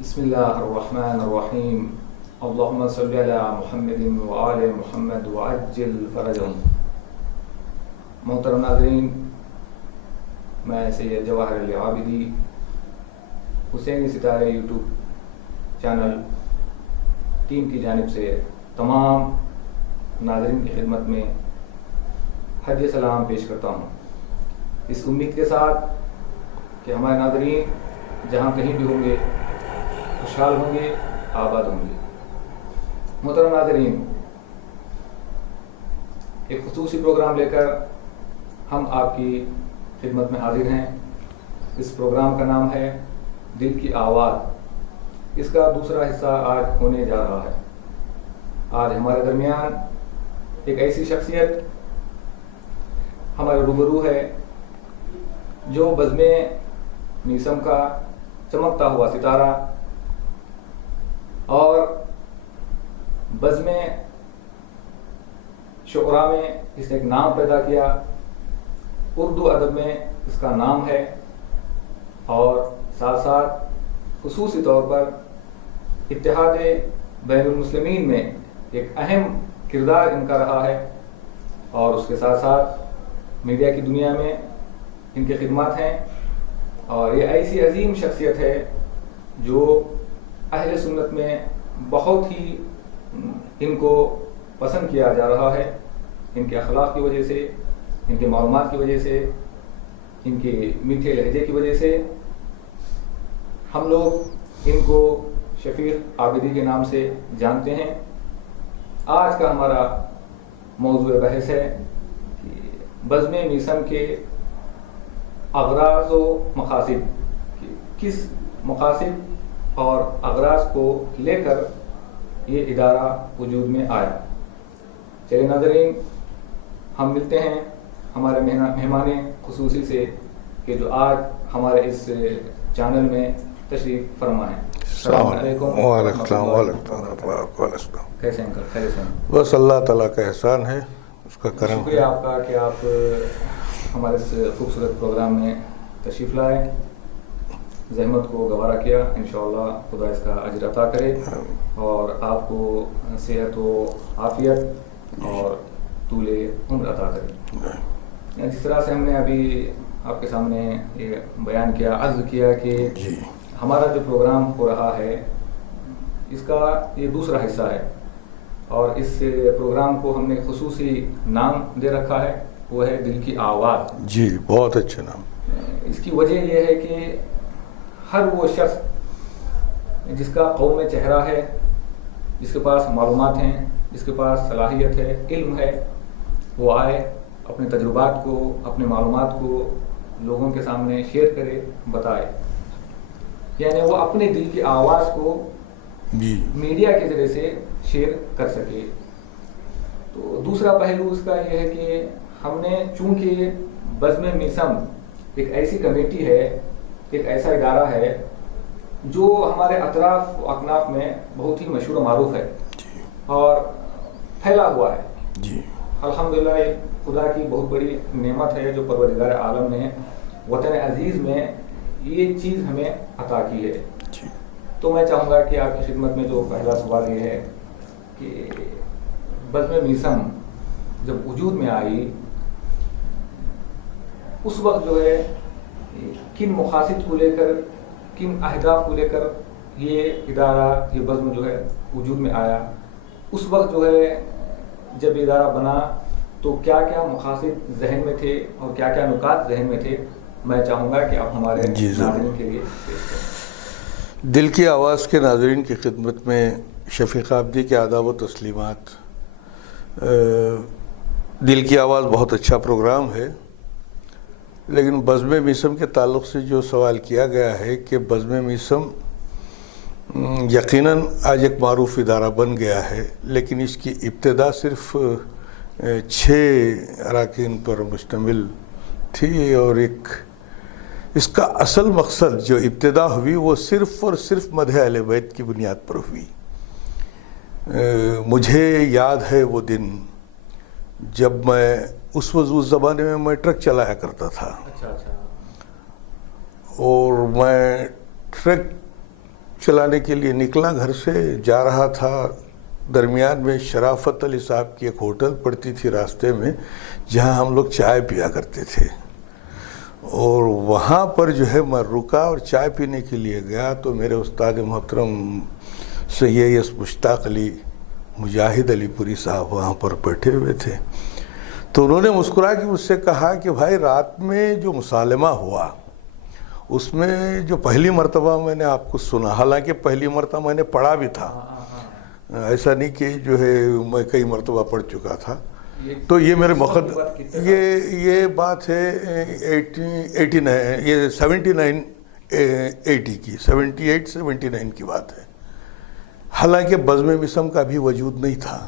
بسم اللہ الرحمن الرحیم اللہم صلی علی محمد وآل محمد وعجل فرجہم۔ محترم ناظرین، میں سید جواہر علی عابدی حسینی ستارے یوٹیوب چینل ٹیم کی جانب سے تمام ناظرین کی خدمت میں حج سلام پیش کرتا ہوں، اس امید کے ساتھ کہ ہمارے ناظرین جہاں کہیں بھی ہوں گے خوشحال ہوں گے، آباد ہوں گے۔ محترم ناظرین، ایک خصوصی پروگرام لے کر ہم آپ کی خدمت میں حاضر ہیں۔ اس پروگرام کا نام ہے دل کی آواز۔ اس کا دوسرا حصہ آج ہونے جا رہا ہے۔ آج ہمارے درمیان ایک ایسی شخصیت ہمارے روبرو ہے جو بزم میثم کا چمکتا ہوا ستارہ اور بزم شعراء میں اس نے ایک نام پیدا کیا، اردو ادب میں اس کا نام ہے، اور ساتھ ساتھ خصوصی طور پر اتحاد بین المسلمین میں ایک اہم کردار ان کا رہا ہے، اور اس کے ساتھ ساتھ میڈیا کی دنیا میں ان کی خدمات ہیں، اور یہ ایسی عظیم شخصیت ہے جو اہل سنت میں بہت ہی ان کو پسند کیا جا رہا ہے، ان کے اخلاق کی وجہ سے، ان کے معلومات کی وجہ سے، ان کے میٹھے لہجے کی وجہ سے ہم لوگ ان کو شفیق عابدی کے نام سے جانتے ہیں۔ آج کا ہمارا موضوع بحث ہے کہ بزم میثم کے اغراض و مقاصد، کس مقاصد اور اغراض کو لے کر یہ ادارہ وجود میں آیا۔ چلے ناظرین، ہم ملتے ہیں ہمارے مہمان خصوصی سے کہ جو آج ہمارے اس چینل میں تشریف فرما ہے۔ السلام علیکم۔ وعلیکم السلام۔ کیسے ہیں انکل؟ خیریت سے ہیں؟ بس اللہ تعالیٰ کا احسان ہے، اس کا کرم ہے۔ شکریہ آپ کا کہ آپ ہمارے اس خوبصورت پروگرام میں تشریف لائے، زحمت کو گوارا کیا۔ انشاءاللہ خدا اس کا اجر عطا کرے اور آپ کو صحت و عافیت اور طول عمر عطا کرے۔ جس طرح سے ہم نے ابھی آپ کے سامنے یہ بیان کیا، عرض کیا کہ ہمارا جو پروگرام ہو رہا ہے اس کا یہ دوسرا حصہ ہے، اور اس پروگرام کو ہم نے خصوصی نام دے رکھا ہے، وہ ہے دل کی آواز۔ جی، بہت اچھا نام۔ اس کی وجہ یہ ہے کہ ہر وہ شخص جس کا قوم میں چہرہ ہے، جس کے پاس معلومات ہیں، جس کے پاس صلاحیت ہے، علم ہے، وہ آئے اپنے تجربات کو، اپنے معلومات کو لوگوں کے سامنے شیئر کرے، بتائے، یعنی وہ اپنے دل کی آواز کو میڈیا کے ذریعے سے شیئر کر سکے۔ تو دوسرا پہلو اس کا یہ ہے کہ ہم نے چونکہ بزم میثم ایک ایسی کمیٹی ہے، ایک ایسا ادارہ ہے جو ہمارے اطراف و اکناف میں بہت ہی مشہور و معروف ہے اور پھیلا ہوا ہے۔ جی، الحمدللہ یہ خدا کی بہت بڑی نعمت ہے جو پروردگار عالم نے وطن عزیز میں یہ چیز ہمیں عطا کی ہے۔ تو میں چاہوں گا کہ آپ کی خدمت میں جو پہلا سوال یہ ہے کہ بزم میثم جب وجود میں آئی اس وقت جو ہے کن مقاصد کو لے کر، کن اہداف کو لے کر یہ ادارہ، یہ بزم جو ہے وجود میں آیا؟ اس وقت جو ہے جب ادارہ بنا تو کیا کیا مقاصد ذہن میں تھے اور کیا کیا نکات ذہن میں تھے؟ میں چاہوں گا کہ آپ ہمارے ناظرین کے لیے پیش کریں۔ دل کی آواز کے ناظرین کی خدمت میں شفیق عابدی کے آداب و تسلیمات۔ دل کی آواز بہت اچھا پروگرام ہے، لیکن بزم میثم کے تعلق سے جو سوال کیا گیا ہے کہ بزم میثم یقیناً آج ایک معروف ادارہ بن گیا ہے، لیکن اس کی ابتدا صرف 6 اراکین پر مشتمل تھی، اور اس کا اصل مقصد جو ابتدا ہوئی وہ صرف اور صرف مدح اہل بیت کی بنیاد پر ہوئی۔ مجھے یاد ہے وہ دن جب میں اس زمانے میں ٹرک چلایا کرتا تھا، اور میں ٹرک چلانے کے لیے نکلا گھر سے، جا رہا تھا، درمیان میں شرافت علی صاحب کی ایک ہوٹل پڑتی تھی راستے میں جہاں ہم لوگ چائے پیا کرتے تھے، اور وہاں پر جو ہے میں رکا اور چائے پینے کے لیے گیا تو میرے استاد محترم سید مشتاق علی مجاہد علی پوری صاحب وہاں پر بیٹھے ہوئے تھے. تو انہوں نے مسکرا کے مجھ سے کہا کہ بھائی رات میں جو مسالمہ ہوا اس میں جو پہلی مرتبہ میں نے آپ کو سنا، حالانکہ پہلی مرتبہ میں نے پڑھا بھی تھا، ایسا نہیں کہ جو ہے میں کئی مرتبہ پڑھ چکا تھا. تو یہ میرے یہ بات ہے 79 کی 78-79 کی بات ہے. حالانکہ بزم مسم کا بھی وجود نہیں تھا،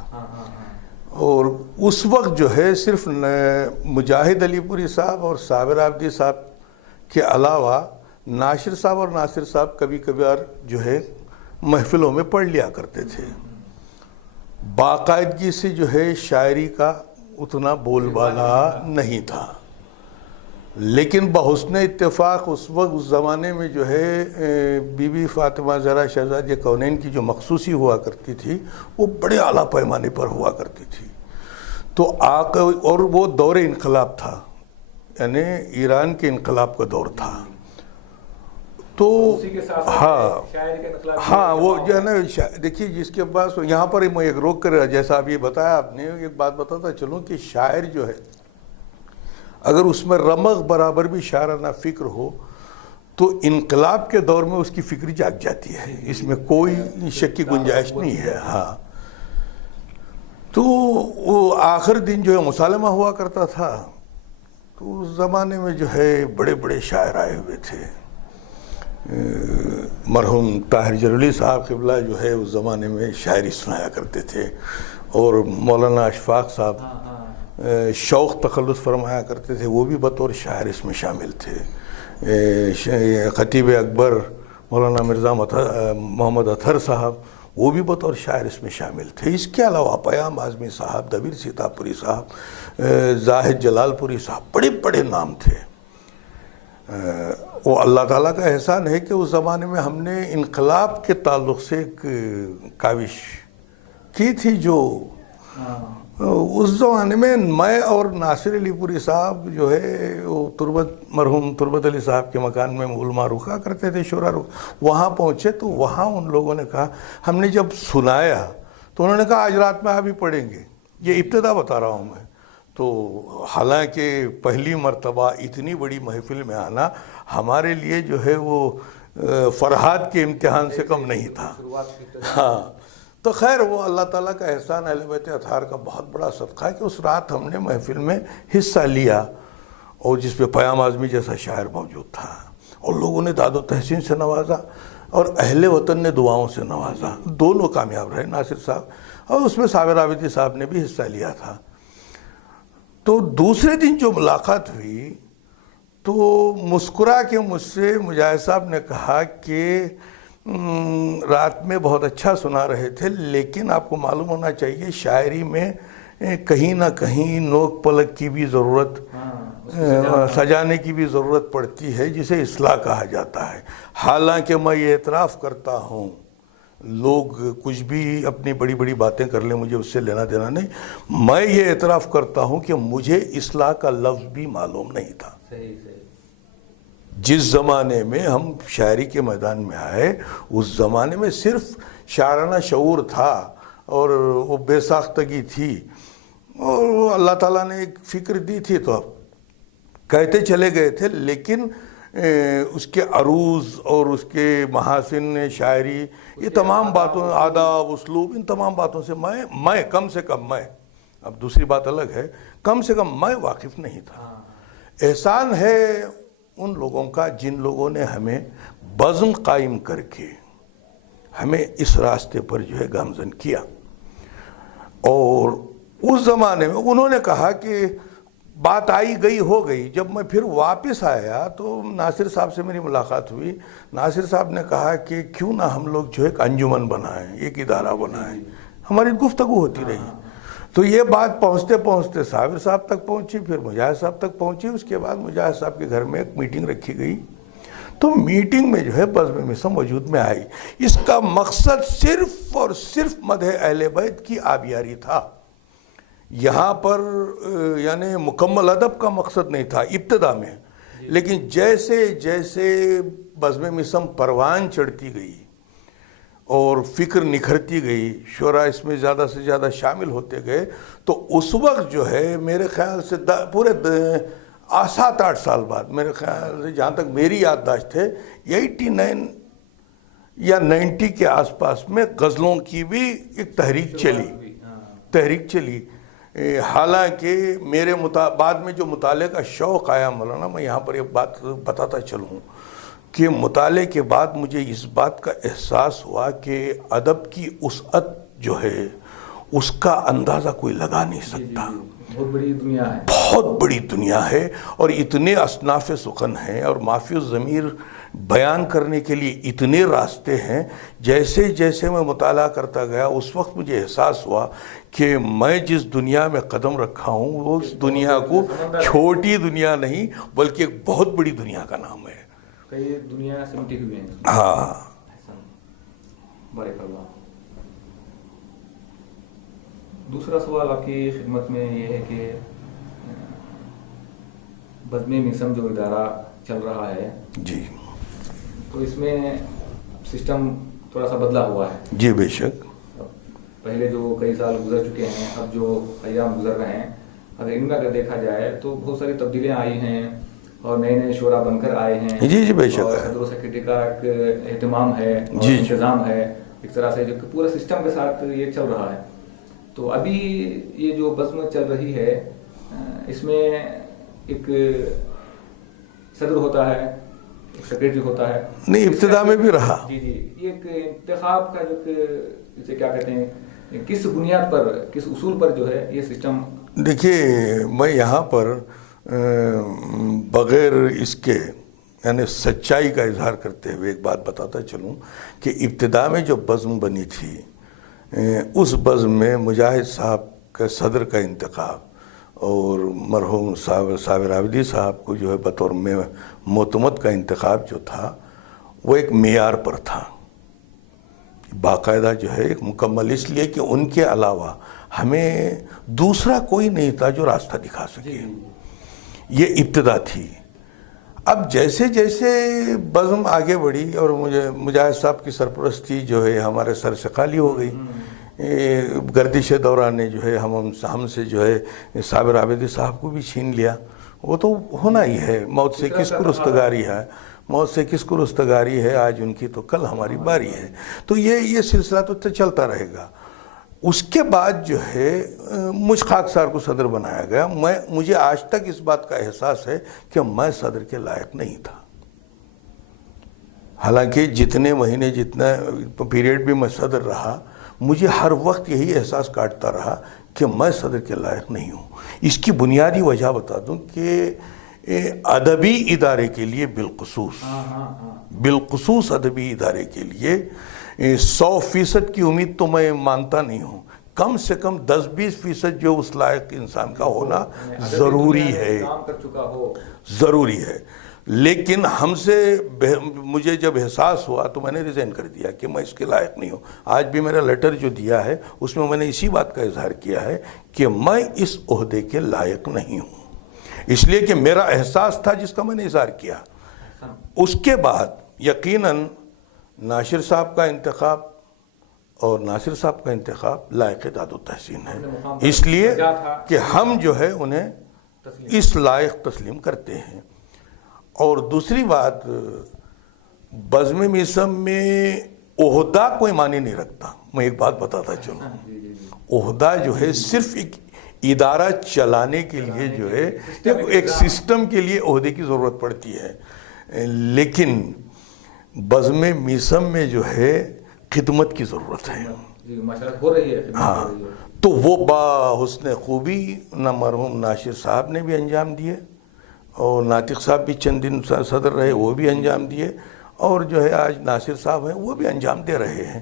اور اس وقت جو ہے صرف مجاہد علی پوری صاحب اور صابر عابدی صاحب کے علاوہ ناشر صاحب اور ناصر صاحب کبھی کبھار جو ہے محفلوں میں پڑھ لیا کرتے تھے. باقاعدگی سے جو ہے شاعری کا اتنا بول بالا نہیں تھا، لیکن بحسن اتفاق اس وقت اس زمانے میں جو ہے بی بی فاطمہ زہرا شہزادی کونین کی جو مخصوصی ہوا کرتی تھی وہ بڑے اعلیٰ پیمانے پر ہوا کرتی تھی. تو اور وہ دور انقلاب تھا، یعنی ایران کے انقلاب کا دور تھا. تو ہاں وہ جو ہے نا دیکھیے جس کے پاس یہاں پر میں ایک روک کر جیسا اب یہ بتایا آپ نے ایک بات بتاتا چلوں کہ شاعر جو ہے اگر اس میں رمق برابر بھی شاعرانہ فکر ہو تو انقلاب کے دور میں اس کی فکر جاگ جاتی ہے، اس میں کوئی شک کی گنجائش نہیں ہے. ہاں تو وہ آخر دن جو ہے مسالمہ ہوا کرتا تھا، تو اس زمانے میں جو ہے بڑے بڑے شاعر آئے ہوئے تھے. مرحوم طاہر جلولی صاحب قبلہ جو ہے اس زمانے میں شاعری سنایا کرتے تھے، اور مولانا اشفاق صاحب شوق تخلص فرمایا کرتے تھے، وہ بھی بطور شاعر اس میں شامل تھے. خطیب اکبر مولانا مرزا محمد اطہر صاحب وہ بھی بطور شاعر اس میں شامل تھے. اس کے علاوہ پیام اعظمی صاحب، دبیر سیتا پوری صاحب، زاہد جلال پوری صاحب، بڑے بڑے نام تھے. وہ اللہ تعالیٰ کا احسان ہے کہ اس زمانے میں ہم نے انقلاب کے تعلق سے ایک کاوش کی تھی، جو اس زمانے میں میں اور ناصر علی پوری صاحب جو ہے وہ مرحوم تربت علی صاحب کے مکان میں علماء رکا کرتے تھے، شورا وہاں پہنچے. تو وہاں ان لوگوں نے کہا، ہم نے جب سنایا تو انہوں نے کہا آج رات میں آپ ہی پڑھیں گے. یہ ابتدا بتا رہا ہوں میں. تو حالانکہ پہلی مرتبہ اتنی بڑی محفل میں آنا ہمارے لیے جو ہے وہ فرحات کے امتحان سے کم نہیں تھا. ہاں تو خیر وہ اللہ تعالیٰ کا احسان، اہل بیت اطہار کا بہت بڑا صدقہ ہے کہ اس رات ہم نے محفل میں حصہ لیا، اور جس پہ پیام اعظمی جیسا شاعر موجود تھا، اور لوگوں نے داد و تحسین سے نوازا اور اہل وطن نے دعاؤں سے نوازا. دونوں کامیاب رہے، ناصر صاحب اور اس میں صابر عابدی صاحب نے بھی حصہ لیا تھا. تو دوسرے دن جو ملاقات ہوئی تو مسکرا کے مجھ سے مجاہد صاحب نے کہا کہ رات میں بہت اچھا سنا رہے تھے، لیکن آپ کو معلوم ہونا چاہیے شاعری میں کہیں نہ کہیں نوک پلک کی بھی ضرورت، سجانے کی بھی ضرورت پڑتی ہے، جسے اصلاح کہا جاتا ہے. حالانکہ میں یہ اعتراف کرتا ہوں، لوگ کچھ بھی اپنی بڑی بڑی باتیں کر لیں، مجھے اس سے لینا دینا نہیں. میں یہ اعتراف کرتا ہوں کہ مجھے اصلاح کا لفظ بھی معلوم نہیں تھا. جس زمانے میں ہم شاعری کے میدان میں آئے اس زمانے میں صرف شاعرانہ شعور تھا اور وہ بے ساختگی تھی، اور وہ اللہ تعالیٰ نے ایک فکر دی تھی تو کہتے چلے گئے تھے. لیکن اس کے عروض اور اس کے محاسن شاعری، یہ تمام باتوں، آداب، اسلوب، ان تمام باتوں سے میں کم سے کم اب دوسری بات الگ ہے، کم سے کم میں واقف نہیں تھا. احسان ہے ان لوگوں کا جن لوگوں نے ہمیں بزم قائم کر کے ہمیں اس راستے پر جو ہے گامزن کیا. اور اس زمانے میں انہوں نے کہا کہ بات آئی گئی ہو گئی. جب میں پھر واپس آیا تو ناصر صاحب سے میری ملاقات ہوئی. ناصر صاحب نے کہا کہ کیوں نہ ہم لوگ جو ایک انجمن بنائیں، ایک ادارہ بنائیں. ہماری گفتگو ہوتی رہی. تو یہ بات پہنچتے پہنچتے صابر صاحب تک پہنچی، پھر مجاہد صاحب تک پہنچی. اس کے بعد مجاہد صاحب کے گھر میں ایک میٹنگ رکھی گئی. تو میٹنگ میں جو ہے بزم میثم وجود میں آئی. اس کا مقصد صرف اور صرف مدح اہل بیت کی آبیاری تھا. یہاں پر یعنی مکمل ادب کا مقصد نہیں تھا ابتدا میں، لیکن جیسے جیسے بزم میثم پروان چڑھتی گئی اور فکر نکھرتی گئی، شعراء اس میں زیادہ سے زیادہ شامل ہوتے گئے، تو اس وقت جو ہے میرے خیال سے پورے 7-8 سال بعد، میرے خیال سے جہاں تک میری یادداشت ہے 89 یا 90 کے آس پاس میں غزلوں کی بھی ایک تحریک چلی. حالانکہ میرے بعد میں جو مطالعے کا شوق آیا مولانا، میں یہاں پر ایک بات بتاتا چلوں کہ مطالعے کے بعد مجھے اس بات کا احساس ہوا کہ ادب کی وسعت جو ہے اس کا اندازہ کوئی لگا نہیں سکتا. بہت بڑی دنیا ہے، بہت بڑی دنیا ہے، اور اتنے اصناف سخن ہیں اور معافی الضمیر بیان کرنے کے لیے اتنے راستے ہیں. جیسے جیسے میں مطالعہ کرتا گیا اس وقت مجھے احساس ہوا کہ میں جس دنیا میں قدم رکھا ہوں وہ اس دنیا کو چھوٹی دنیا نہیں بلکہ ایک بہت بڑی دنیا کا نام ہے. کئی دنیا سمٹی ہوئی ہیں. ہاں، بارک اللہ. دوسرا سوال آپ کی خدمت میں یہ ہے کہ بزم میثم جو ادارہ چل رہا ہے جی، تو اس میں سسٹم تھوڑا سا بدلا ہوا ہے. جی بے شک. پہلے جو کئی سال گزر چکے ہیں، اب جو ایام گزر رہے ہیں، اگر ان میں اگر دیکھا جائے تو بہت ساری تبدیلیاں آئی ہیں اور نئے نئے شعراء بن کر آئے ہیں. جی بے شک. اور صدر و سیکرٹری کا ایک اہتمام ہے اور انتظام ہے، ایک طرح سے جو پورے سسٹم کے ساتھ یہ چل رہا ہے. تو ابھی یہ جو بزم چل رہی ہے اس میں ایک صدر ہوتا ہے، ایک سیکرٹری ہوتا ہے. نہیں، ابتدا میں بھی رہا. جی، یہ ایک انتخاب کا جو اسے کیا کہتے ہیں، کس بنیاد پر، کس اصول پر جو ہے یہ سسٹم. دیکھیے، میں یہاں پر بغیر اس کے یعنی سچائی کا اظہار کرتے ہوئے ایک بات بتاتا چلوں کہ ابتدا میں جو بزم بنی تھی اس بزم میں مجاہد صاحب کا صدر کا انتخاب اور مرحوم صابر عابدی صاحب کو جو ہے بطور میں معتمد کا انتخاب جو تھا وہ ایک معیار پر تھا، باقاعدہ جو ہے ایک مکمل، اس لیے کہ ان کے علاوہ ہمیں دوسرا کوئی نہیں تھا جو راستہ دکھا سکے. یہ ابتدا تھی. اب جیسے جیسے بزم آگے بڑھی اور مجاہد صاحب کی سرپرستی جو ہے ہمارے سر سے خالی ہو گئی، گردش دورہ نے جو ہے ہم سے جو ہے صابر عابدی صاحب کو بھی چھین لیا. وہ تو ہونا ہی ہے، موت سے کس کو رستگاری ہے، موت سے کس کو رستگاری ہے، آج ان کی تو کل ہماری باری ہے. تو یہ سلسلہ تو چلتا رہے گا. اس کے بعد جو ہے مجھ خاکسار کو صدر بنایا گیا. مجھے آج تک اس بات کا احساس ہے کہ میں صدر کے لائق نہیں تھا. حالانکہ جتنے مہینے جتنا پیریڈ بھی میں صدر رہا، مجھے ہر وقت یہی احساس کاٹتا رہا کہ میں صدر کے لائق نہیں ہوں. اس کی بنیادی وجہ بتا دوں کہ ادبی ادارے کے لیے بالخصوص ادبی ادارے کے لیے 100% کی امید تو میں مانتا نہیں ہوں. کم سے کم 10-20% جو اس لائق انسان کا ہونا ضروری ہے. لیکن ہم سے مجھے جب احساس ہوا تو میں نے ریزائن کر دیا کہ میں اس کے لائق نہیں ہوں. آج بھی میرا لیٹر جو دیا ہے اس میں نے اسی بات کا اظہار کیا ہے کہ میں اس عہدے کے لائق نہیں ہوں، اس لیے کہ میرا احساس تھا جس کا میں نے اظہار کیا. اس کے بعد یقیناً ناصر صاحب کا انتخاب اور ناصر صاحب کا انتخاب لائق داد و تحسین ہے، اس لیے کہ ہم جو ہے انہیں اس لائق تسلیم کرتے ہیں. اور دوسری بات، بزم میثم میں عہدہ کوئی معنی نہیں رکھتا. میں ایک بات بتاتا چلوں، عہدہ جو ہے صرف ایک ادارہ چلانے کے لیے جو ہے ایک سسٹم کے لیے عہدے کی ضرورت پڑتی ہے. لیکن بزم میثم میں جو ہے خدمت کی ضرورت ہے. ہاں، تو وہ حسن خوبی نہ مرحوم ناصر صاحب نے بھی انجام دیے اور ناطق صاحب بھی چند دن صدر رہے، وہ بھی انجام دیے، اور جو ہے آج ناصر صاحب ہیں وہ بھی انجام دے رہے ہیں.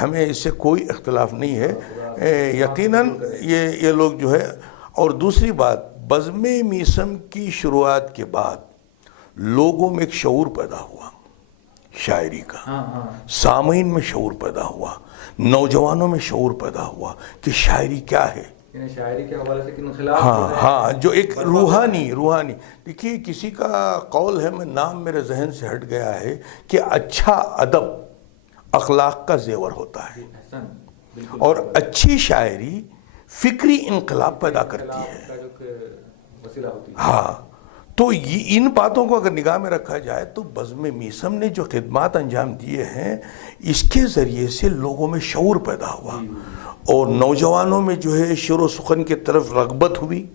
ہمیں اس سے کوئی اختلاف نہیں ہے. یقیناً یہ لوگ جو ہے. اور دوسری بات، بزم میثم کی شروعات کے بعد لوگوں میں ایک شعور پیدا ہوا شاعری کا، سامعین میں شعور پیدا ہوا، نوجوانوں میں شعور پیدا ہوا کہ شاعری کیا ہے، شاعری کے حوالے سے کن خلاف ہاں جو ایک روحانی دیکھیے کسی کا قول ہے، میں نام میرے ذہن سے ہٹ گیا ہے، کہ اچھا ادب اخلاق کا زیور ہوتا ہے، اور اچھی شاعری فکری انقلاب پیدا کرتی ہے۔ ہاں تو ان باتوں کو اگر نگاہ میں رکھا جائے تو بزم میثم نے جو خدمات انجام دیے ہیں اس کے ذریعے سے لوگوں میں شعور پیدا ہوا، اور نوجوانوں میں جو ہے شعر و سخن کی طرف رغبت ہوئی،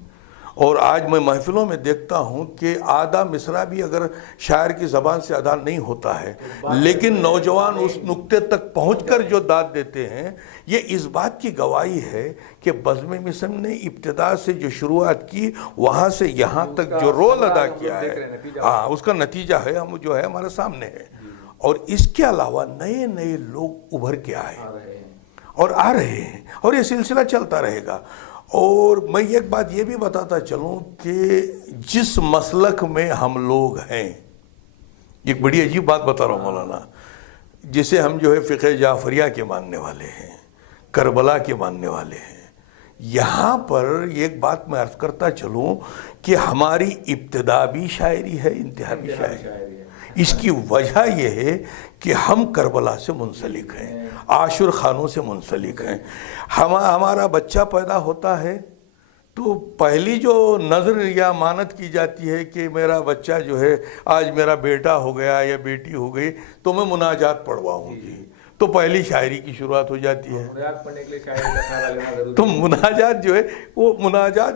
اور آج میں محفلوں میں دیکھتا ہوں کہ آدھا مصرع بھی اگر شاعر کی زبان سے ادا نہیں ہوتا ہے، لیکن نوجوان اس نقطے تک پہنچ کر جو داد دیتے ہیں، یہ اس بات کی گواہی ہے کہ بزم میثم نے ابتدا سے جو شروعات کی وہاں سے یہاں تک جو رول ادا کیا ہے، اس کا نتیجہ ہے ہم جو ہے ہمارے سامنے ہے، اور اس کے علاوہ نئے نئے لوگ ابھر کے آئے اور آ رہے ہیں، اور یہ سلسلہ چلتا رہے گا۔ اور میں ایک بات یہ بھی بتاتا چلوں کہ جس مسلک میں ہم لوگ ہیں، ایک بڑی عجیب بات بتا رہا ہوں مولانا، جسے ہم جو ہے فقہ جعفریہ کے ماننے والے ہیں، کربلا کے ماننے والے ہیں، یہاں پر ایک بات میں عرض کرتا چلوں کہ ہماری ابتدا بھی شاعری ہے، انتہا بھی شاعری ہے۔ اس کی وجہ یہ ہے کہ ہم کربلا سے منسلک ہیں، عاشور خانوں سے منسلک ہیں۔ ہمارا بچہ پیدا ہوتا ہے تو پہلی جو نظر یا مانت کی جاتی ہے کہ میرا بچہ جو ہے آج میرا بیٹا ہو گیا یا بیٹی ہو گئی تو میں مناجات پڑھواؤں گی، تو پہلی شاعری کی شروعات ہو جاتی ہے۔ تو مناجات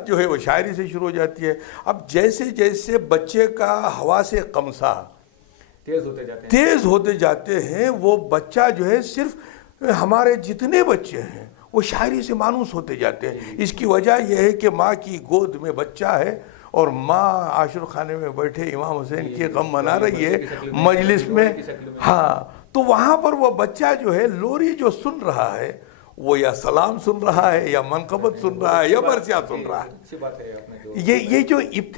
جو ہے وہ شاعری سے شروع ہو جاتی ہے۔ اب جیسے جیسے بچے کا حواس قمصہ تیز ہوتے جاتے ہیں، وہ بچہ جو ہے صرف ہمارے جتنے بچے ہیں وہ شاعری سے مانوس ہوتے جاتے ہیں۔ اس کی وجہ یہ ہے کہ ماں کی گود میں بچہ ہے، اور ماں عاشور خانے میں بیٹھے امام حسین کی غم منا رہی ہے مجلس میں، ہاں تو وہاں پر وہ بچہ جو ہے لوری جو سن رہا ہے وہ یا سلام سن رہا ہے یا منقبت سن رہا ہے یا برسیات سن رہا ہے۔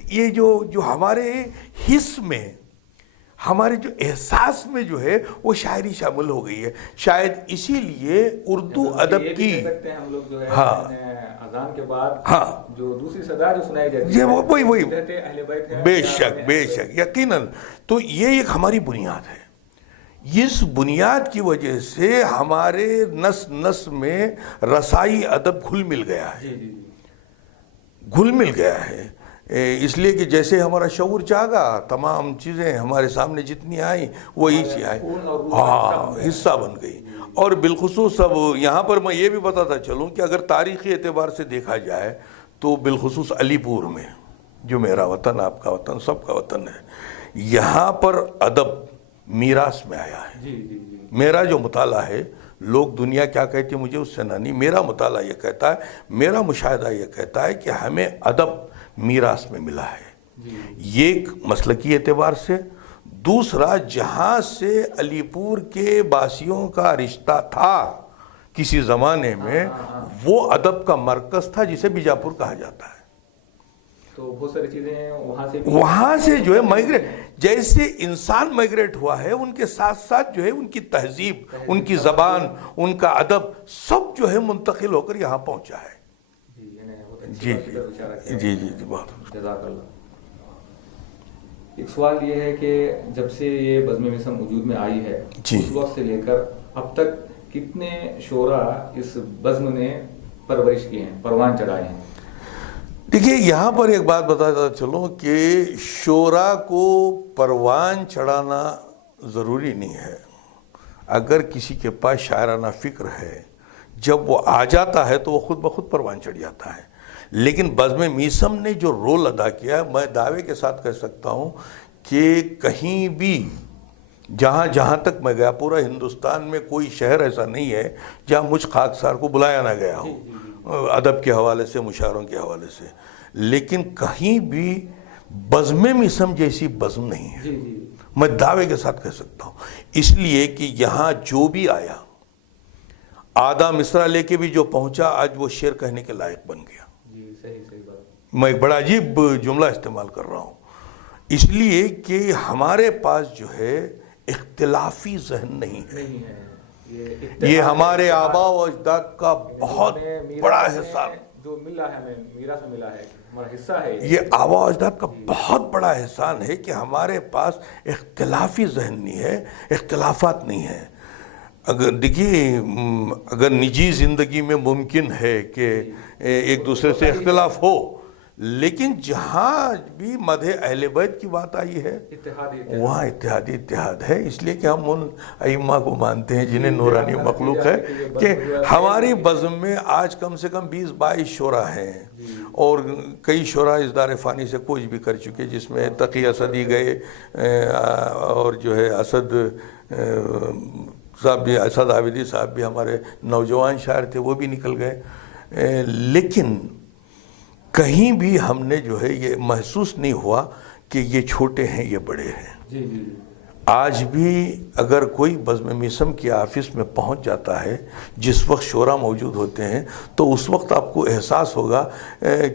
یہ جو ہمارے حس میں، ہمارے جو احساس میں جو ہے وہ شاعری شامل ہو گئی ہے۔ شاید اسی لیے اردو ادب کی ہم لوگ جو ہے اذان کے بعد جو دوسری صدا جو سنائی جاتی ہے وہی بے شک یقیناً، تو یہ ایک ہماری بنیاد ہے۔ اس بنیاد کی وجہ سے ہمارے نس نس میں رسائی ادب گھل مل گیا ہے، اس لیے کہ جیسے ہمارا شعور جاگا، تمام چیزیں ہمارے سامنے جتنی آئیں وہی سے آئیں، حصہ بن گئی۔ اور بالخصوص اب یہاں پر میں یہ بھی بتاتا چلوں کہ اگر تاریخی اعتبار سے دیکھا جائے تو بالخصوص علی پور میں، جو میرا وطن، آپ کا وطن، سب کا وطن ہے، یہاں پر ادب میراث میں آیا ہے۔ میرا جو مطالعہ ہے، لوگ دنیا کیا کہتی ہے مجھے اس سے نہیں، میرا مطالعہ یہ کہتا ہے، میرا مشاہدہ یہ کہتا ہے کہ ہمیں ادب میراث میں ملا ہے۔ یہ ایک مسلکی اعتبار سے، دوسرا جہاں سے علی پور کے باسیوں کا رشتہ تھا کسی زمانے میں، وہ ادب کا مرکز تھا جسے بیجاپور کہا جاتا ہے۔ تو بہت ساری چیزیں وہاں سے جو ہے مائگریٹ، جیسے انسان مائگریٹ ہوا ہے، ان کے ساتھ ساتھ جو ہے ان کی تہذیب، ان کی زبان، ان کا ادب سب جو ہے منتقل ہو کر یہاں پہنچا ہے۔ جی بہت جزاک اللہ۔ ایک سوال یہ ہے کہ جب سے یہ بزم میثم وجود میں آئی ہے، اس وقت سے لے کر اب تک کتنے شعراء اس بزم نے پرورش کی ہیں، پروان چڑھائے ہیں؟ دیکھیے یہاں پر ایک بات بتاتا چلوں کہ شعراء کو پروان چڑھانا ضروری نہیں ہے۔ اگر کسی کے پاس شاعرانہ فکر ہے، جب وہ آ جاتا ہے تو وہ خود بخود پروان چڑھ جاتا ہے۔ لیکن بزم میثم نے جو رول ادا کیا ہے، میں دعوے کے ساتھ کہہ سکتا ہوں کہ کہیں بھی جہاں تک میں گیا، پورا ہندوستان میں کوئی شہر ایسا نہیں ہے جہاں مجھ خاکسار کو بلایا نہ گیا ہو، ادب کے حوالے سے، مشاعروں کے حوالے سے، لیکن کہیں بھی بزم میثم جیسی بزم نہیں ہے، میں دعوے کے ساتھ کہہ سکتا ہوں۔ اس لیے کہ یہاں جو بھی آیا، آدھا مصرع لے کے بھی جو پہنچا، آج وہ شعر کہنے کے لائق بن گیا۔ میں ایک بڑا عجیب جملہ استعمال کر رہا ہوں، اس لیے کہ ہمارے پاس جو ہے اختلافی ذہن نہیں ہے. یہ ہمارے آبا و اجداد کا بہت بڑا احسان جو ملا ہے، ہمیں میراث میں ملا ہے، ہمارا حصہ ہے. یہ آبا و اجداد کا بہت بڑا احسان ہے کہ ہمارے پاس اختلافی ذہن نہیں ہے، اختلافات نہیں ہیں. اگر دیکھیے، اگر نجی زندگی میں ممکن ہے کہ ایک دوسرے سے اختلاف ہو، لیکن جہاں بھی مدح اہل بیت کی بات آئی ہے وہاں اتحاد ہے. اس لیے کہ ہم ان ائمہ کو مانتے ہیں جنہیں نورانی مخلوق ہے، کہ ہماری بزم میں آج کم سے کم 20-22 شورا ہیں، اور کئی شورا اس دار فانی سے کوچ بھی کر چکے، جس میں تقی اسدی گئے، اور جو ہے اسد صاحب بھی، اسد عابدی صاحب بھی ہمارے نوجوان شاعر تھے، وہ بھی نکل گئے. لیکن کہیں بھی ہم نے جو ہے یہ محسوس نہیں ہوا کہ یہ چھوٹے ہیں یہ بڑے ہیں. آج بھی اگر کوئی بزم میثم کی آفس میں پہنچ جاتا ہے جس وقت شورا موجود ہوتے ہیں، تو اس وقت آپ کو احساس ہوگا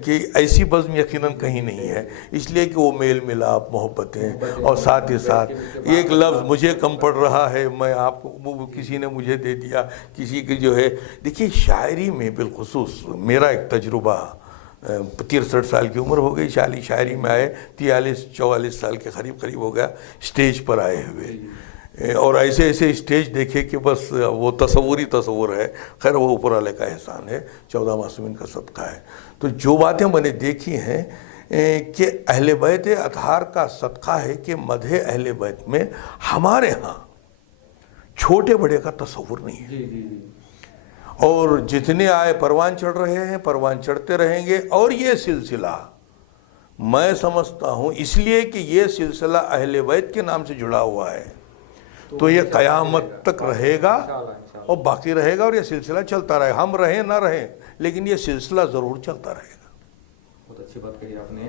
کہ ایسی بزم یقیناً کہیں نہیں ہے. اس لیے کہ وہ میل ملاپ، محبتیں، اور ساتھ ہی ساتھ ایک لفظ مجھے کم پڑ رہا ہے، میں آپ کو، کسی نے مجھے دے دیا، کسی کی جو ہے. دیکھیے شاعری میں بالخصوص میرا ایک تجربہ، 63 سال کی عمر ہو گئی، شاعری میں آئے 43-44 سال کے قریب ہو گیا اسٹیج پر آئے ہوئے، اور ایسے اسٹیج دیکھے کہ بس وہ تصور ہے. خیر وہ اوپر والے کا احسان ہے، 14 معصومین کا صدقہ ہے. تو جو باتیں میں نے دیکھی ہیں کہ اہل بیت اطہار کا صدقہ ہے کہ مدح اہل بیت میں ہمارے ہاں چھوٹے بڑے کا تصور نہیں ہے. اور جتنے آئے پروان چڑھ رہے ہیں، پروان چڑھتے رہیں گے. اور یہ سلسلہ میں سمجھتا ہوں اس لیے کہ یہ سلسلہ اہل بیت کے نام سے جڑا ہوا ہے، تو یہ قیامت تک رہے گا اور باقی رہے گا، اور یہ سلسلہ چلتا رہے. ہم رہیں نہ رہیں، لیکن یہ سلسلہ ضرور چلتا رہے گا. بہت اچھی بات کہی آپ نے.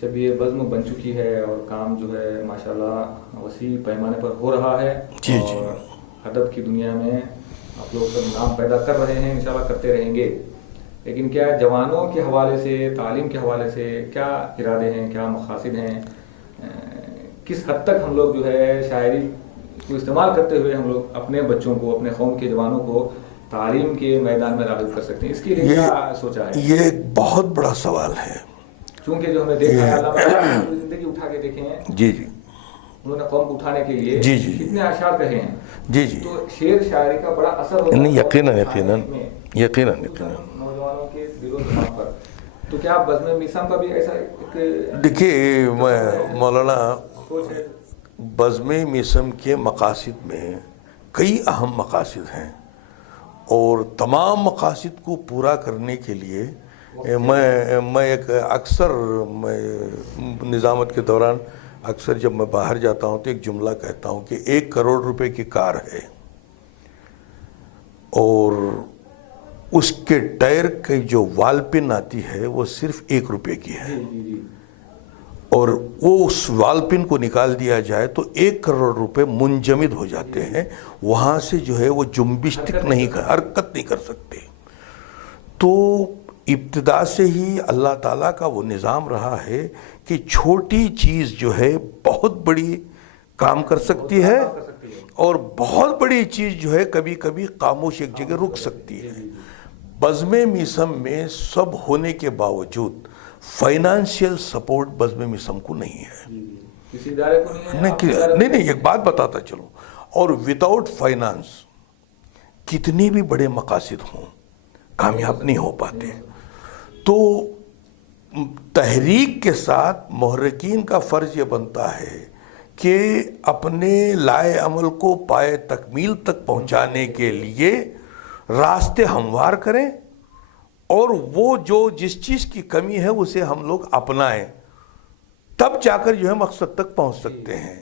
جب یہ بزم بن چکی ہے اور کام جو ہے ماشاءاللہ وسیع پیمانے پر ہو رہا ہے، اور ادب کی دنیا میں آپ لوگ سب نام پیدا کر رہے ہیں، انشاءاللہ کرتے رہیں گے، لیکن کیا جوانوں کے حوالے سے، تعلیم کے حوالے سے کیا ارادے ہیں، کیا مقاصد ہیں؟ کس حد تک ہم لوگ جو ہے شاعری کو استعمال کرتے ہوئے ہم لوگ اپنے بچوں کو، اپنے قوم کے جوانوں کو تعلیم کے میدان میں راغب کر سکتے ہیں؟ اس کے لیے کیا سوچا ہے؟ یہ ایک بہت بڑا سوال ہے، چونکہ جو ہمیں دیکھا ہے علامہ زندگی اٹھا کے دیکھے ہیں. جی انہوں نے قوم کو اٹھانے کے لیے کتنے اشعار کہے ہیں. تو شعر شاعری کا بڑا اثر ہوتا ہے یقیناً نوجوانوں کے دل و دماغ پر. تو کیا بزم میثم کا بھی ایسا ایک؟ دیکھیے مولانا، بزم میثم کے مقاصد میں کئی اہم مقاصد ہیں، اور تمام مقاصد کو پورا کرنے کے لیے میں ایک اکثر نظامت کے دوران اکثر جب میں باہر جاتا ہوں تو ایک جملہ کہتا ہوں کہ 1 کروڑ روپے کی کار ہے، اور اس کے ٹائر کی جو وال پن آتی ہے وہ صرف 1 روپے کی ہے، اور وہ اس وال پن کو نکال دیا جائے تو 1 کروڑ روپے منجمد ہو جاتے ہیں. وہاں سے جو ہے وہ جنبش تک حرکت نہیں کر سکتے. تو ابتدا سے ہی اللہ تعالیٰ کا وہ نظام رہا ہے کہ چھوٹی چیز جو ہے بہت بڑی کام کر سکتی ہے، اور بہت بڑی چیز جو ہے کبھی کبھی خاموش ایک جگہ رک سکتی ہے. بزم میثم میں سب ہونے کے باوجود فائنانشیل سپورٹ بزم میثم کو نہیں ہے. نہیں، ایک بات بتاتا چلوں، اور وداؤٹ فائنانس کتنے بھی بڑے مقاصد ہوں کامیاب نہیں ہو پاتے. تو تحریک کے ساتھ محرکین کا فرض یہ بنتا ہے کہ اپنے لائے عمل کو پائے تکمیل تک پہنچانے کے لیے راستے ہموار کریں، اور وہ جو جس چیز کی کمی ہے اسے ہم لوگ اپنائیں، تب جا کر جو ہے مقصد تک پہنچ سکتے ہیں.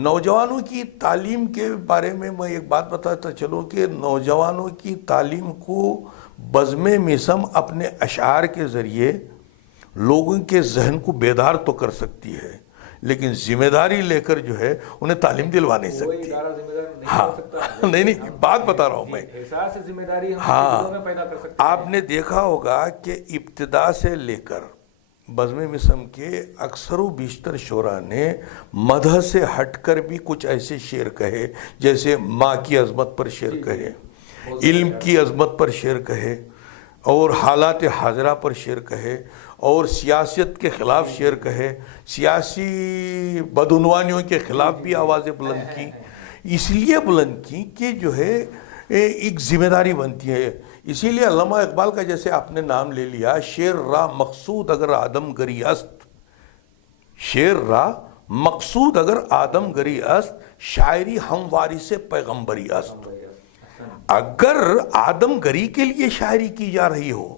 نوجوانوں کی تعلیم کے بارے میں ایک بات بتاتا چلوں کہ نوجوانوں کی تعلیم کو بزم میثم اپنے اشعار کے ذریعے لوگوں کے ذہن کو بیدار تو کر سکتی ہے، لیکن ذمہ داری لے کر جو ہے انہیں تعلیم دلوا نہیں سکتی. ہاں نہیں بات بتا رہا ہوں میں. ہاں آپ نے دیکھا ہوگا کہ ابتدا سے لے کر بزم مسم کے اکثر و بیشتر شعراء نے مدح سے ہٹ کر بھی کچھ ایسے شعر کہے، جیسے ماں کی عظمت پر شعر کہے، علم کی عظمت پر شعر کہے، اور حالات حاضرہ پر شعر کہے، اور سیاست کے خلاف شعر کہے، سیاسی بدعنوانیوں کے خلاف بھی آوازیں بلند کی. اس لیے بلند کی کہ جو ہے ایک ذمہ داری بنتی ہے. اسی لیے علامہ اقبال کا جیسے آپ نے نام لے لیا، شعر را مقصود اگر آدم گری است، شعر را مقصود اگر آدم گری است، شاعری ہمواری سے پیغمبری است. اگر آدم گری کے لیے شاعری کی جا رہی ہو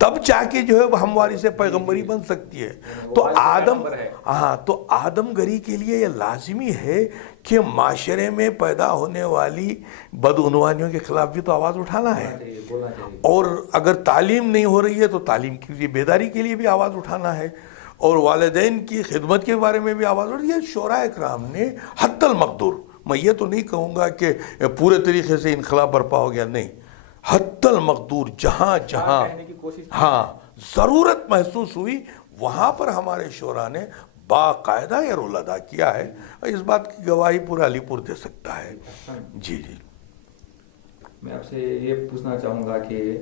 تب جا کے جو ہے وہ ہمواری سے پیغمبری بن سکتی ہے. تو آدم گری کے لیے یہ لازمی ہے کہ معاشرے میں پیدا ہونے والی بدعنوانیوں کے خلاف بھی تو آواز اٹھانا ہے، اور اگر تعلیم نہیں ہو رہی ہے تو تعلیم کی لیے بیداری کے لیے بھی آواز اٹھانا ہے، اور والدین کی خدمت کے بارے میں بھی آواز اٹھانا. یہ شعراء اکرام نے حتی المقدور، میں یہ تو نہیں کہوں گا کہ پورے طریقے سے انقلاب برپا ہو گیا، نہیں، حتی المقدور جہاں جہاں ضرورت محسوس ہوئی وہاں پر ہمارے شعراء نے باقاعدہ یہ رول ادا کیا ہے. اس بات کی گواہی پورا علی پور دے سکتا ہے. جی جی میں آپ سے یہ پوچھنا چاہوں گا کہ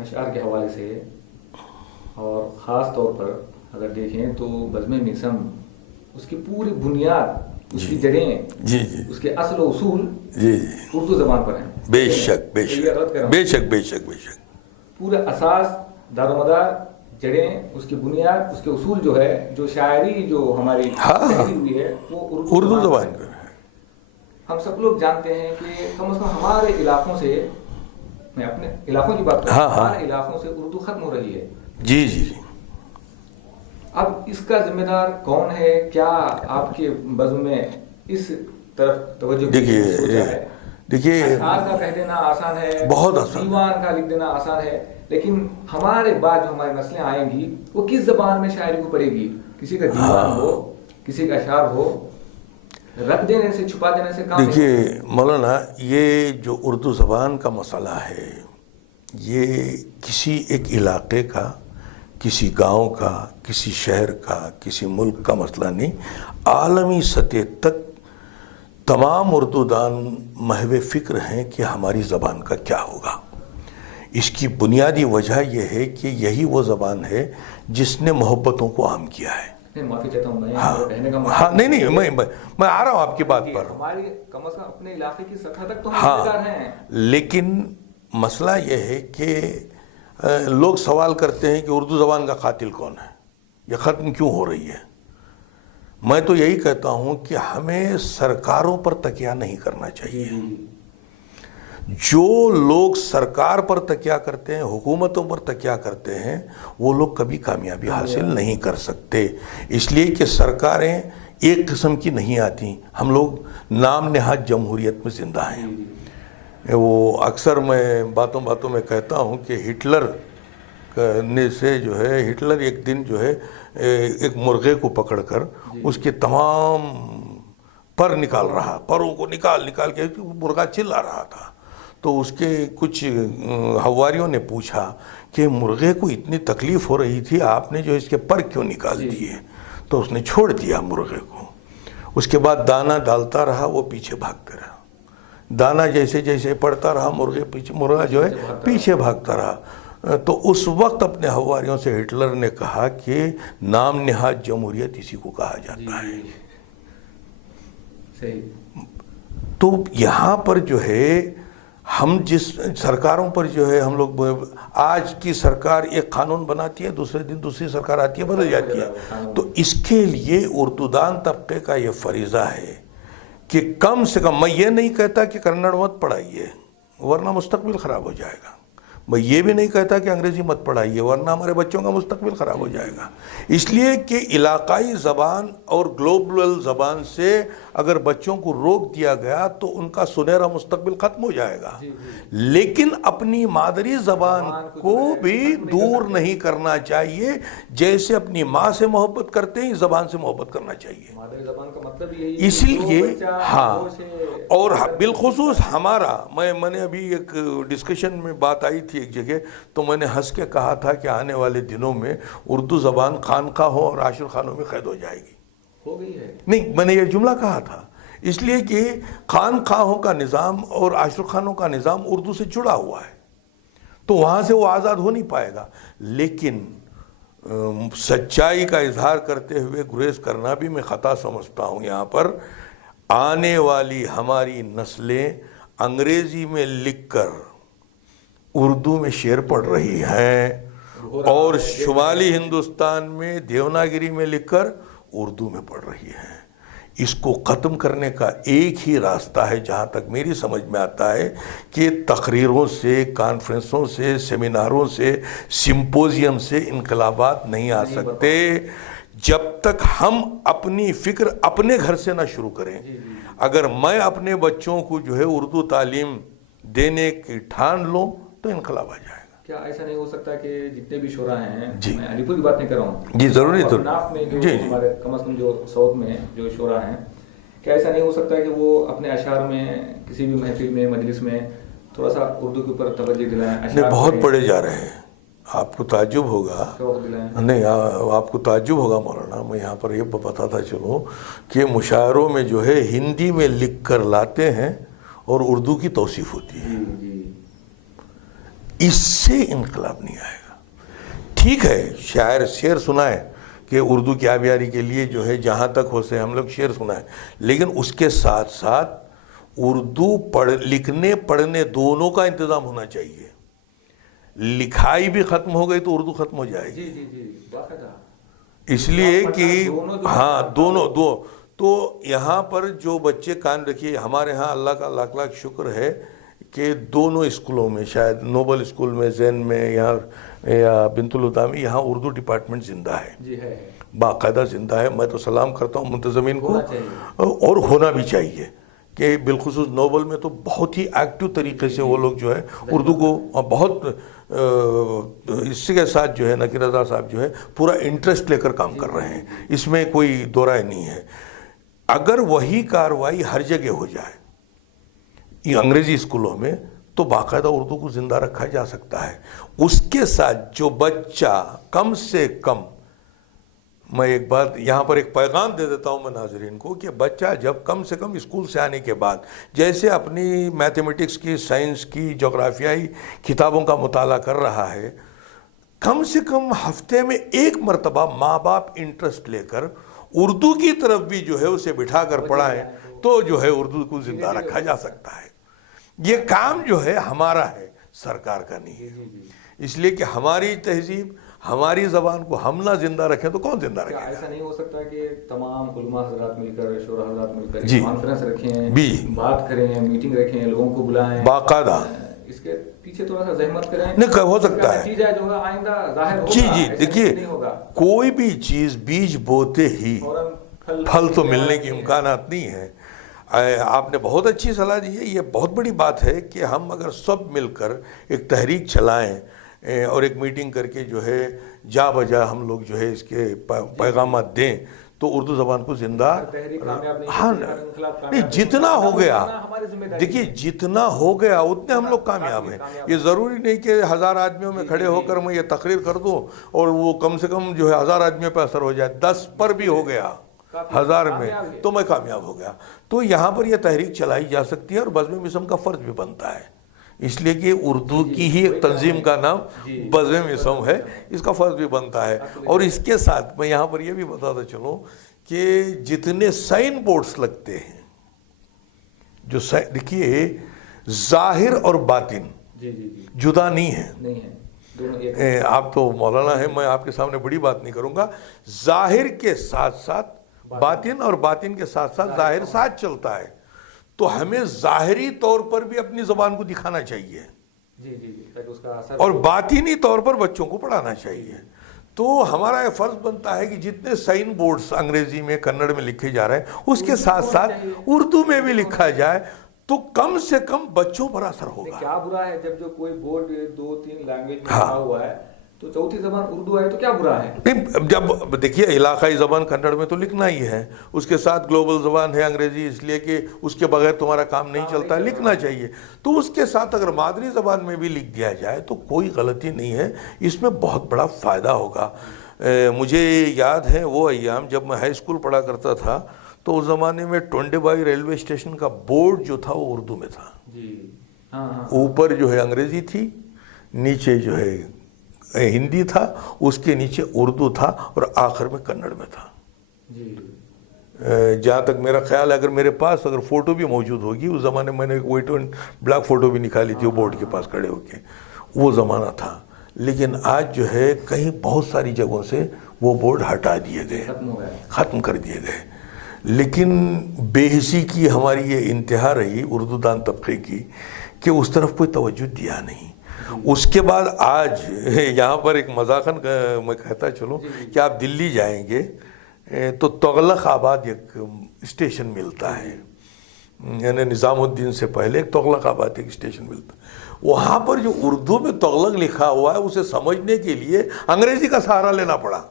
اشعار کے حوالے سے، اور خاص طور پر اگر دیکھیں تو بزم میسم اس کی پوری بنیاد، اس کی جڑیں، جی جی اس کے اصل و اصول جی اردو زبان پر ہیں. بے شک بے شک بے شک بے شک بے شک. پورا اساس، دار و مدار، جڑیں، اس کی بنیاد، اس کے اصول جو ہے، جو شاعری جو ہماری تحریر ہوئی ہے وہ اردو زبان پر ہے. ہم سب لوگ جانتے ہیں کہ کم از کم ہمارے علاقوں سے، میں اپنے علاقوں کی بات کروں، ہمارے علاقوں سے اردو ختم ہو رہی ہے. جی جی جی. اب اس کا ذمہ دار کون ہے؟ کیا آپ کے بزم میں اس طرف توجہ سوچا ہے؟ دیکھیے اشعار کا کہہ دینا آسان ہے، بہت آسان، دیوان کا لکھ دینا آسان ہے، لیکن ہمارے بعد جو ہماری نسلیں آئیں گی وہ کس زبان میں شاعری کو پڑھے گی؟ کسی کا دیوان ہو، کسی کا اشعار ہو، رکھ دینے سے، چھپا دینے سے کام. دیکھیے مولانا، یہ جو اردو زبان کا مسئلہ ہے یہ کسی ایک علاقے کا، کسی گاؤں کا، کسی شہر کا، کسی ملک کا مسئلہ نہیں. عالمی سطح تک تمام اردو دان محو فکر ہیں کہ ہماری زبان کا کیا ہوگا. اس کی بنیادی وجہ یہ ہے کہ یہی وہ زبان ہے جس نے محبتوں کو عام کیا ہے. معافی چاہتا ہوں میں، نہیں میں آ رہا ہوں آپ کی بات پر. ہماری کم از کم اپنے علاقے کی سطح تک تو ہم ذمہ دار ہیں. لیکن مسئلہ یہ ہے کہ لوگ سوال کرتے ہیں کہ اردو زبان کا قاتل کون ہے، یہ ختم کیوں ہو رہی ہے. میں تو یہی کہتا ہوں کہ ہمیں سرکاروں پر تکیہ نہیں کرنا چاہیے. جو لوگ سرکار پر تکیہ کرتے ہیں، حکومتوں پر تکیہ کرتے ہیں، وہ لوگ کبھی کامیابی حاصل نہیں کر سکتے. اس لیے کہ سرکاریں ایک قسم کی نہیں آتی. ہم لوگ نام نہاد جمہوریت میں زندہ ہیں. وہ اکثر میں باتوں میں کہتا ہوں کہ ہٹلر نے سے جو ہے، ہٹلر ایک دن جو ہے ایک مرغے کو پکڑ کر اس کے تمام پر نکال رہا، پروں کو نکال کے مرغا چلا رہا تھا. تو اس کے کچھ حواریوں نے پوچھا کہ مرغے کو اتنی تکلیف ہو رہی تھی، آپ نے جو اس کے پر کیوں نکال دیے؟ تو اس نے چھوڑ دیا مرغے کو. اس کے بعد دانہ ڈالتا رہا، وہ پیچھے بھاگتا رہا. دانہ جیسے جیسے پڑتا رہا، مرغا جو ہے پیچھے بھاگتا رہا. تو اس وقت اپنے حواریوں سے ہٹلر نے کہا کہ نام نہاد جمہوریت اسی کو کہا جاتا ہے. تو یہاں پر جو ہے ہم جس سرکاروں پر جو ہے ہم لوگ، آج کی سرکار ایک قانون بناتی ہے، دوسرے دن دوسری سرکار آتی ہے، بدل جاتی ہے. تو اس کے لیے اردو دان طبقے کا یہ فریضہ ہے کہ کم سے کم، میں یہ نہیں کہتا کہ کنڑ مت پڑھائیے ورنہ مستقبل خراب ہو جائے گا. میں یہ بھی نہیں کہتا کہ انگریزی مت پڑھائیے ورنہ ہمارے بچوں کا مستقبل خراب ہو جائے گا. اس لیے کہ علاقائی زبان اور گلوبل زبان سے اگر بچوں کو روک دیا گیا تو ان کا سنہرا مستقبل ختم ہو جائے گا. لیکن اپنی مادری زبان کو بھی دور نہیں کرنا چاہیے. جیسے اپنی ماں سے محبت کرتے ہیں، زبان سے محبت کرنا چاہیے. اس لیے اور بالخصوص ہمارا، میں نے ابھی ایک ڈسکشن میں بات آئی تھی ایک جگہ، تو میں نے ہنس کے کہا تھا کہ آنے والے دنوں میں اردو زبان خانقاہوں اور عاشر خانوں میں قید ہو جائے گی. ہو گئی ہے. نہیں، میں نے یہ جملہ کہا تھا اس لیے کہ خانقاہوں کا نظام اور عاشر خانوں کا نظام اردو سے جڑا ہوا ہے، تو وہاں سے وہ آزاد ہو نہیں پائے گا. لیکن سچائی کا اظہار کرتے ہوئے گریز کرنا بھی میں خطا سمجھتا ہوں. یہاں پر آنے والی ہماری نسلیں انگریزی میں لکھ کر اردو میں شعر پڑھ رہی ہیں، اور شمالی ہندوستان میں دیوناگری میں لکھ کر اردو میں پڑھ رہی ہیں. اس کو ختم کرنے کا ایک ہی راستہ ہے، جہاں تک میری سمجھ میں آتا ہے، کہ تقریروں سے، کانفرنسوں سے، سیمیناروں سے، سمپوزیم سے انقلابات نہیں آ سکتے جب تک ہم اپنی فکر اپنے گھر سے نہ شروع کریں. اگر میں اپنے بچوں کو جو ہے اردو تعلیم دینے کی ٹھان لوں تو انقلاب آ جائے گا. کیا ایسا نہیں ہو سکتا کہ جتنے بھی شعراء ہیں، میں علی پور کی بات نہیں کر رہا ہوں جی، ضروری تو ناف میں جو ہمارے کم از کم جو ساؤتھ میں جو شعراء ہیں، کیا ایسا نہیں ہو سکتا کہ وہ اپنے اشعار میں کسی بھی محفل میں، مجلس میں تھوڑا سا اردو کے اوپر توجہ دلائیں؟ نہیں، بہت پڑھے جا رہے ہیں. آپ کو تعجب ہوگا، نہیں آپ کو تعجب ہوگا مولانا، میں یہاں پر یہ بتاتا چلوں کہ مشاعروں میں جو ہے ہندی میں لکھ کر لاتے ہیں اور اردو کی توصیف ہوتی ہے. اس سے انقلاب نہیں آئے گا. ٹھیک ہے، شاعر شعر سنائے کہ اردو کی آبیاری کے لیے جو ہے جہاں تک ہو سے ہم لوگ شعر سنائیں، لیکن اس کے ساتھ ساتھ اردو لکھنے پڑھنے دونوں کا انتظام ہونا چاہیے. لکھائی بھی ختم ہو گئی تو اردو ختم ہو جائے گی. اس لیے کہ ہاں دونوں تو یہاں پر جو بچے کان رکھیے، ہمارے ہاں اللہ کا لاکھ لاکھ شکر ہے کہ دونوں اسکولوں میں، شاید نوبل اسکول میں، زین میں، یا بنت الہدیٰ میں، یہاں اردو ڈپارٹمنٹ زندہ ہے، باقاعدہ زندہ ہے. میں تو سلام کرتا ہوں منتظمین کو، اور ہونا بھی چاہیے کہ بالخصوص نوبل میں تو بہت ہی ایکٹیو طریقے سے وہ لوگ جو ہے اردو کو بہت اس کے ساتھ جو ہے نقی رضا صاحب جو ہے پورا انٹرسٹ لے کر کام کر رہے ہیں. اس میں کوئی دو رائے نہیں ہے. اگر وہی کاروائی ہر جگہ ہو جائے انگریزی اسکولوں میں تو باقاعدہ اردو کو زندہ رکھا جا سکتا ہے. اس کے ساتھ جو بچہ کم سے کم، میں ایک بات یہاں پر ایک پیغام دے دیتا ہوں میں ناظرین کو، کہ بچہ جب کم سے کم اسکول سے آنے کے بعد جیسے اپنی میتھمیٹکس کی، سائنس کی، جغرافیائی کتابوں کا مطالعہ کر رہا ہے، کم سے کم ہفتے میں ایک مرتبہ ماں باپ انٹرسٹ لے کر اردو کی طرف بھی جو ہے اسے بٹھا کر پڑھائیں تو جو ہے اردو کو زندہ رکھا جا سکتا ہے. یہ کام جو ہے ہمارا ہے، سرکار کا نہیں ہے. اس لیے کہ ہماری تہذیب، ہماری زبان کو ہم نہ زندہ رکھیں تو کون زندہ رکھے گا؟ ایسا نہیں ہو سکتا کہ تمام علماء حضرات مل کر، شعراء حضرات مل کر کانفرنس رکھیں، بات کریں، میٹنگ رکھیں، لوگوں کو بلائیں، باقاعدہ اس کے پیچھے تھوڑا سا زحمت کریں؟ نہیں، ہو سکتا ہے. نتیجہ جو ہے آئندہ ظاہر ہوگا. جی دیکھیے، کوئی بھی چیز بیج بوتے ہی پھل تو ملنے کے امکانات نہیں ہیں. آپ نے بہت اچھی صلاح دی ہے. یہ بہت بڑی بات ہے کہ ہم اگر سب مل کر ایک تحریک چلائیں اور ایک میٹنگ کر کے جو ہے جا بجا ہم لوگ جو ہے اس کے پیغامات دیں تو اردو زبان کو زندہ. ہاں نہیں، جتنا ہو گیا، دیکھیے جتنا ہو گیا اتنے ہم لوگ کامیاب ہیں. یہ ضروری نہیں کہ 1000 آدمیوں میں کھڑے ہو کر میں یہ تقریر کر دوں اور وہ کم سے کم جو ہے 1000 آدمیوں پہ اثر ہو جائے. 10 پر بھی ہو گیا، 1000 میں تو میں کامیاب ہو گیا. تو یہاں پر یہ تحریک چلائی جا سکتی ہے اور بزم مصم کا فرض بھی بنتا ہے. اس لیے کہ اردو کی ہی ایک تنظیم کا نام بزم مصم ہے، اس کا فرض بھی بنتا ہے. اور اس کے ساتھ میں یہاں پر یہ بھی بتاتا چلوں کہ جتنے سائن بورڈز لگتے ہیں، جو دیکھیے ظاہر اور باطن جدا نہیں ہے. آپ تو مولانا ہیں، میں آپ کے سامنے بڑی بات نہیں کروں گا. ظاہر کے ساتھ ساتھ باطن اور باطن کے ساتھ ساتھ ظاہر ساتھ چلتا ہے. تو ہمیں ظاہری طور پر بھی اپنی زبان کو دکھانا چاہیے اور باطنی طور پر بچوں کو پڑھانا چاہیے. تو ہمارا یہ فرض بنتا ہے کہ جتنے سائن بورڈز انگریزی میں، کنڑ میں لکھے جا رہے ہیں اس کے ساتھ ساتھ اردو میں بھی لکھا جائے تو کم سے کم بچوں پر اثر ہوگا. کیا برا ہے جب جو کوئی بورڈ 2-3 لینگویج میں لکھا ہوا ہے تو چوتھی زبان اردو آئے تو کیا برا ہے؟ نہیں، جب دیکھیے علاقائی زبان کنڑ میں تو لکھنا ہی ہے، اس کے ساتھ گلوبل زبان ہے انگریزی، اس لیے کہ اس کے بغیر تمہارا کام نہیں چلتا ہے، لکھنا چاہیے، تو اس کے ساتھ اگر مادری زبان میں بھی لکھ دیا جائے تو کوئی غلطی نہیں ہے، اس میں بہت بڑا فائدہ ہوگا۔ مجھے یاد ہے وہ ایام جب میں ہائی اسکول پڑھا کرتا تھا، تو اس زمانے میں ٹونڈے بائی ریلوے اسٹیشن کا بورڈ جو تھا وہ اردو میں تھا، اوپر جو ہے انگریزی تھی، نیچے جو ہے ہندی تھا، اس کے نیچے اردو تھا، اور آخر میں کنڑ میں تھا۔ جہاں تک میرا خیال ہے، اگر میرے پاس اگر فوٹو بھی موجود ہوگی، اس زمانے میں نے وائٹ اینڈ بلیک فوٹو بھی نکالی تھی وہ بورڈ کے پاس کھڑے ہو کے، وہ زمانہ تھا۔ لیکن آج جو ہے کہیں بہت ساری جگہوں سے وہ بورڈ ہٹا دیے گئے، ختم کر دیے گئے، لیکن بے حسی کی ہماری یہ انتہا رہی اردو دان طبقے کی کہ اس طرف کوئی توجہ دیا نہیں۔ اس کے بعد آج یہاں پر ایک مذاقاً میں کہتا چلوں کہ آپ دلی جائیں گے تو تغلق آباد ایک اسٹیشن ملتا ہے، یعنی نظام الدین سے پہلے ایک تغلق آباد ایک اسٹیشن ملتا ہے، وہاں پر جو اردو میں تغلق لکھا ہوا ہے اسے سمجھنے کے لیے انگریزی کا سہارا لینا پڑا،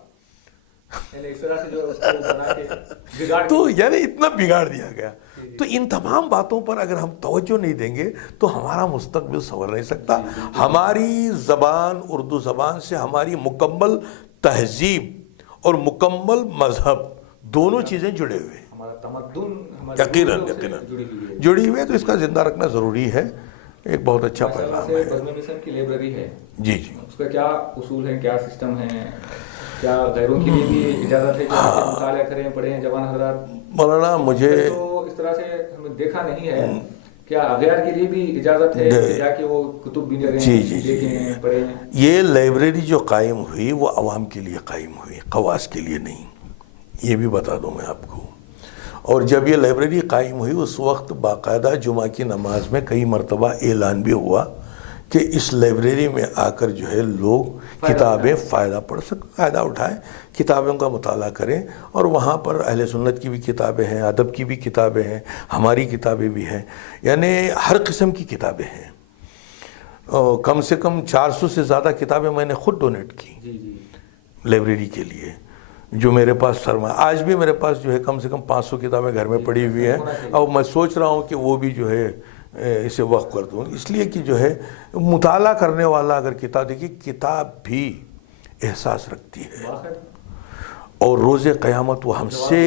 تو یعنی اتنا بگاڑ دیا گیا۔ تو ان تمام باتوں پر اگر ہم توجہ نہیں دیں گے تو ہمارا مستقبل سنور نہیں سکتا۔ ہماری زبان اردو زبان سے ہماری مکمل تہذیب اور مکمل مذہب دونوں چیزیں جڑے ہوئے ہیں، ہمارا تمدن یقیناً جڑی ہوئی ہے، تو اس کا زندہ رکھنا ضروری ہے۔ ایک بہت اچھا پیغام ہے۔ بزم مشن کی لائبریری ہے، جی، اس کا کیا اصول ہے، کیا سسٹم ہے، کیا غیروں کے لیے بھی اجازت ہے کہ مطالعہ کریں، پڑھیں جوان حضرات؟ مولانا مجھے تو اس طرح سے ہم نے دیکھا نہیں ہے، کیا اغیار کے لیے بھی اجازت ہے یا کہ وہ کتب بھی دیکھیں پڑھیں؟ یہ لائبریری جو قائم ہوئی وہ عوام کے لیے قائم ہوئی، خواص کے لیے نہیں، یہ بھی بتا دوں میں آپ کو۔ اور جب یہ لائبریری قائم ہوئی اس وقت باقاعدہ جمعہ کی نماز میں کئی مرتبہ اعلان بھی ہوا کہ اس لائبریری میں آ کر جو ہے لوگ کتابیں فائدہ اٹھائیں، کتابوں کا مطالعہ کریں، اور وہاں پر اہل سنت کی بھی کتابیں ہیں، ادب کی بھی کتابیں ہیں، ہماری کتابیں بھی ہیں، یعنی ہر قسم کی کتابیں ہیں۔ کم سے کم 400 سے زیادہ کتابیں میں نے خود ڈونیٹ کی لائبریری کے لیے، جو میرے پاس سرمایہ، آج بھی میرے پاس جو ہے کم سے کم 500 کتابیں گھر میں پڑی ہوئی ہیں، اور میں سوچ رہا ہوں کہ وہ بھی جو ہے اسے وقف کر دوں، اس لیے کہ جو ہے مطالعہ کرنے والا اگر کتاب، دیکھیے کتاب بھی احساس رکھتی ہے، اور روز قیامت وہ ہم سے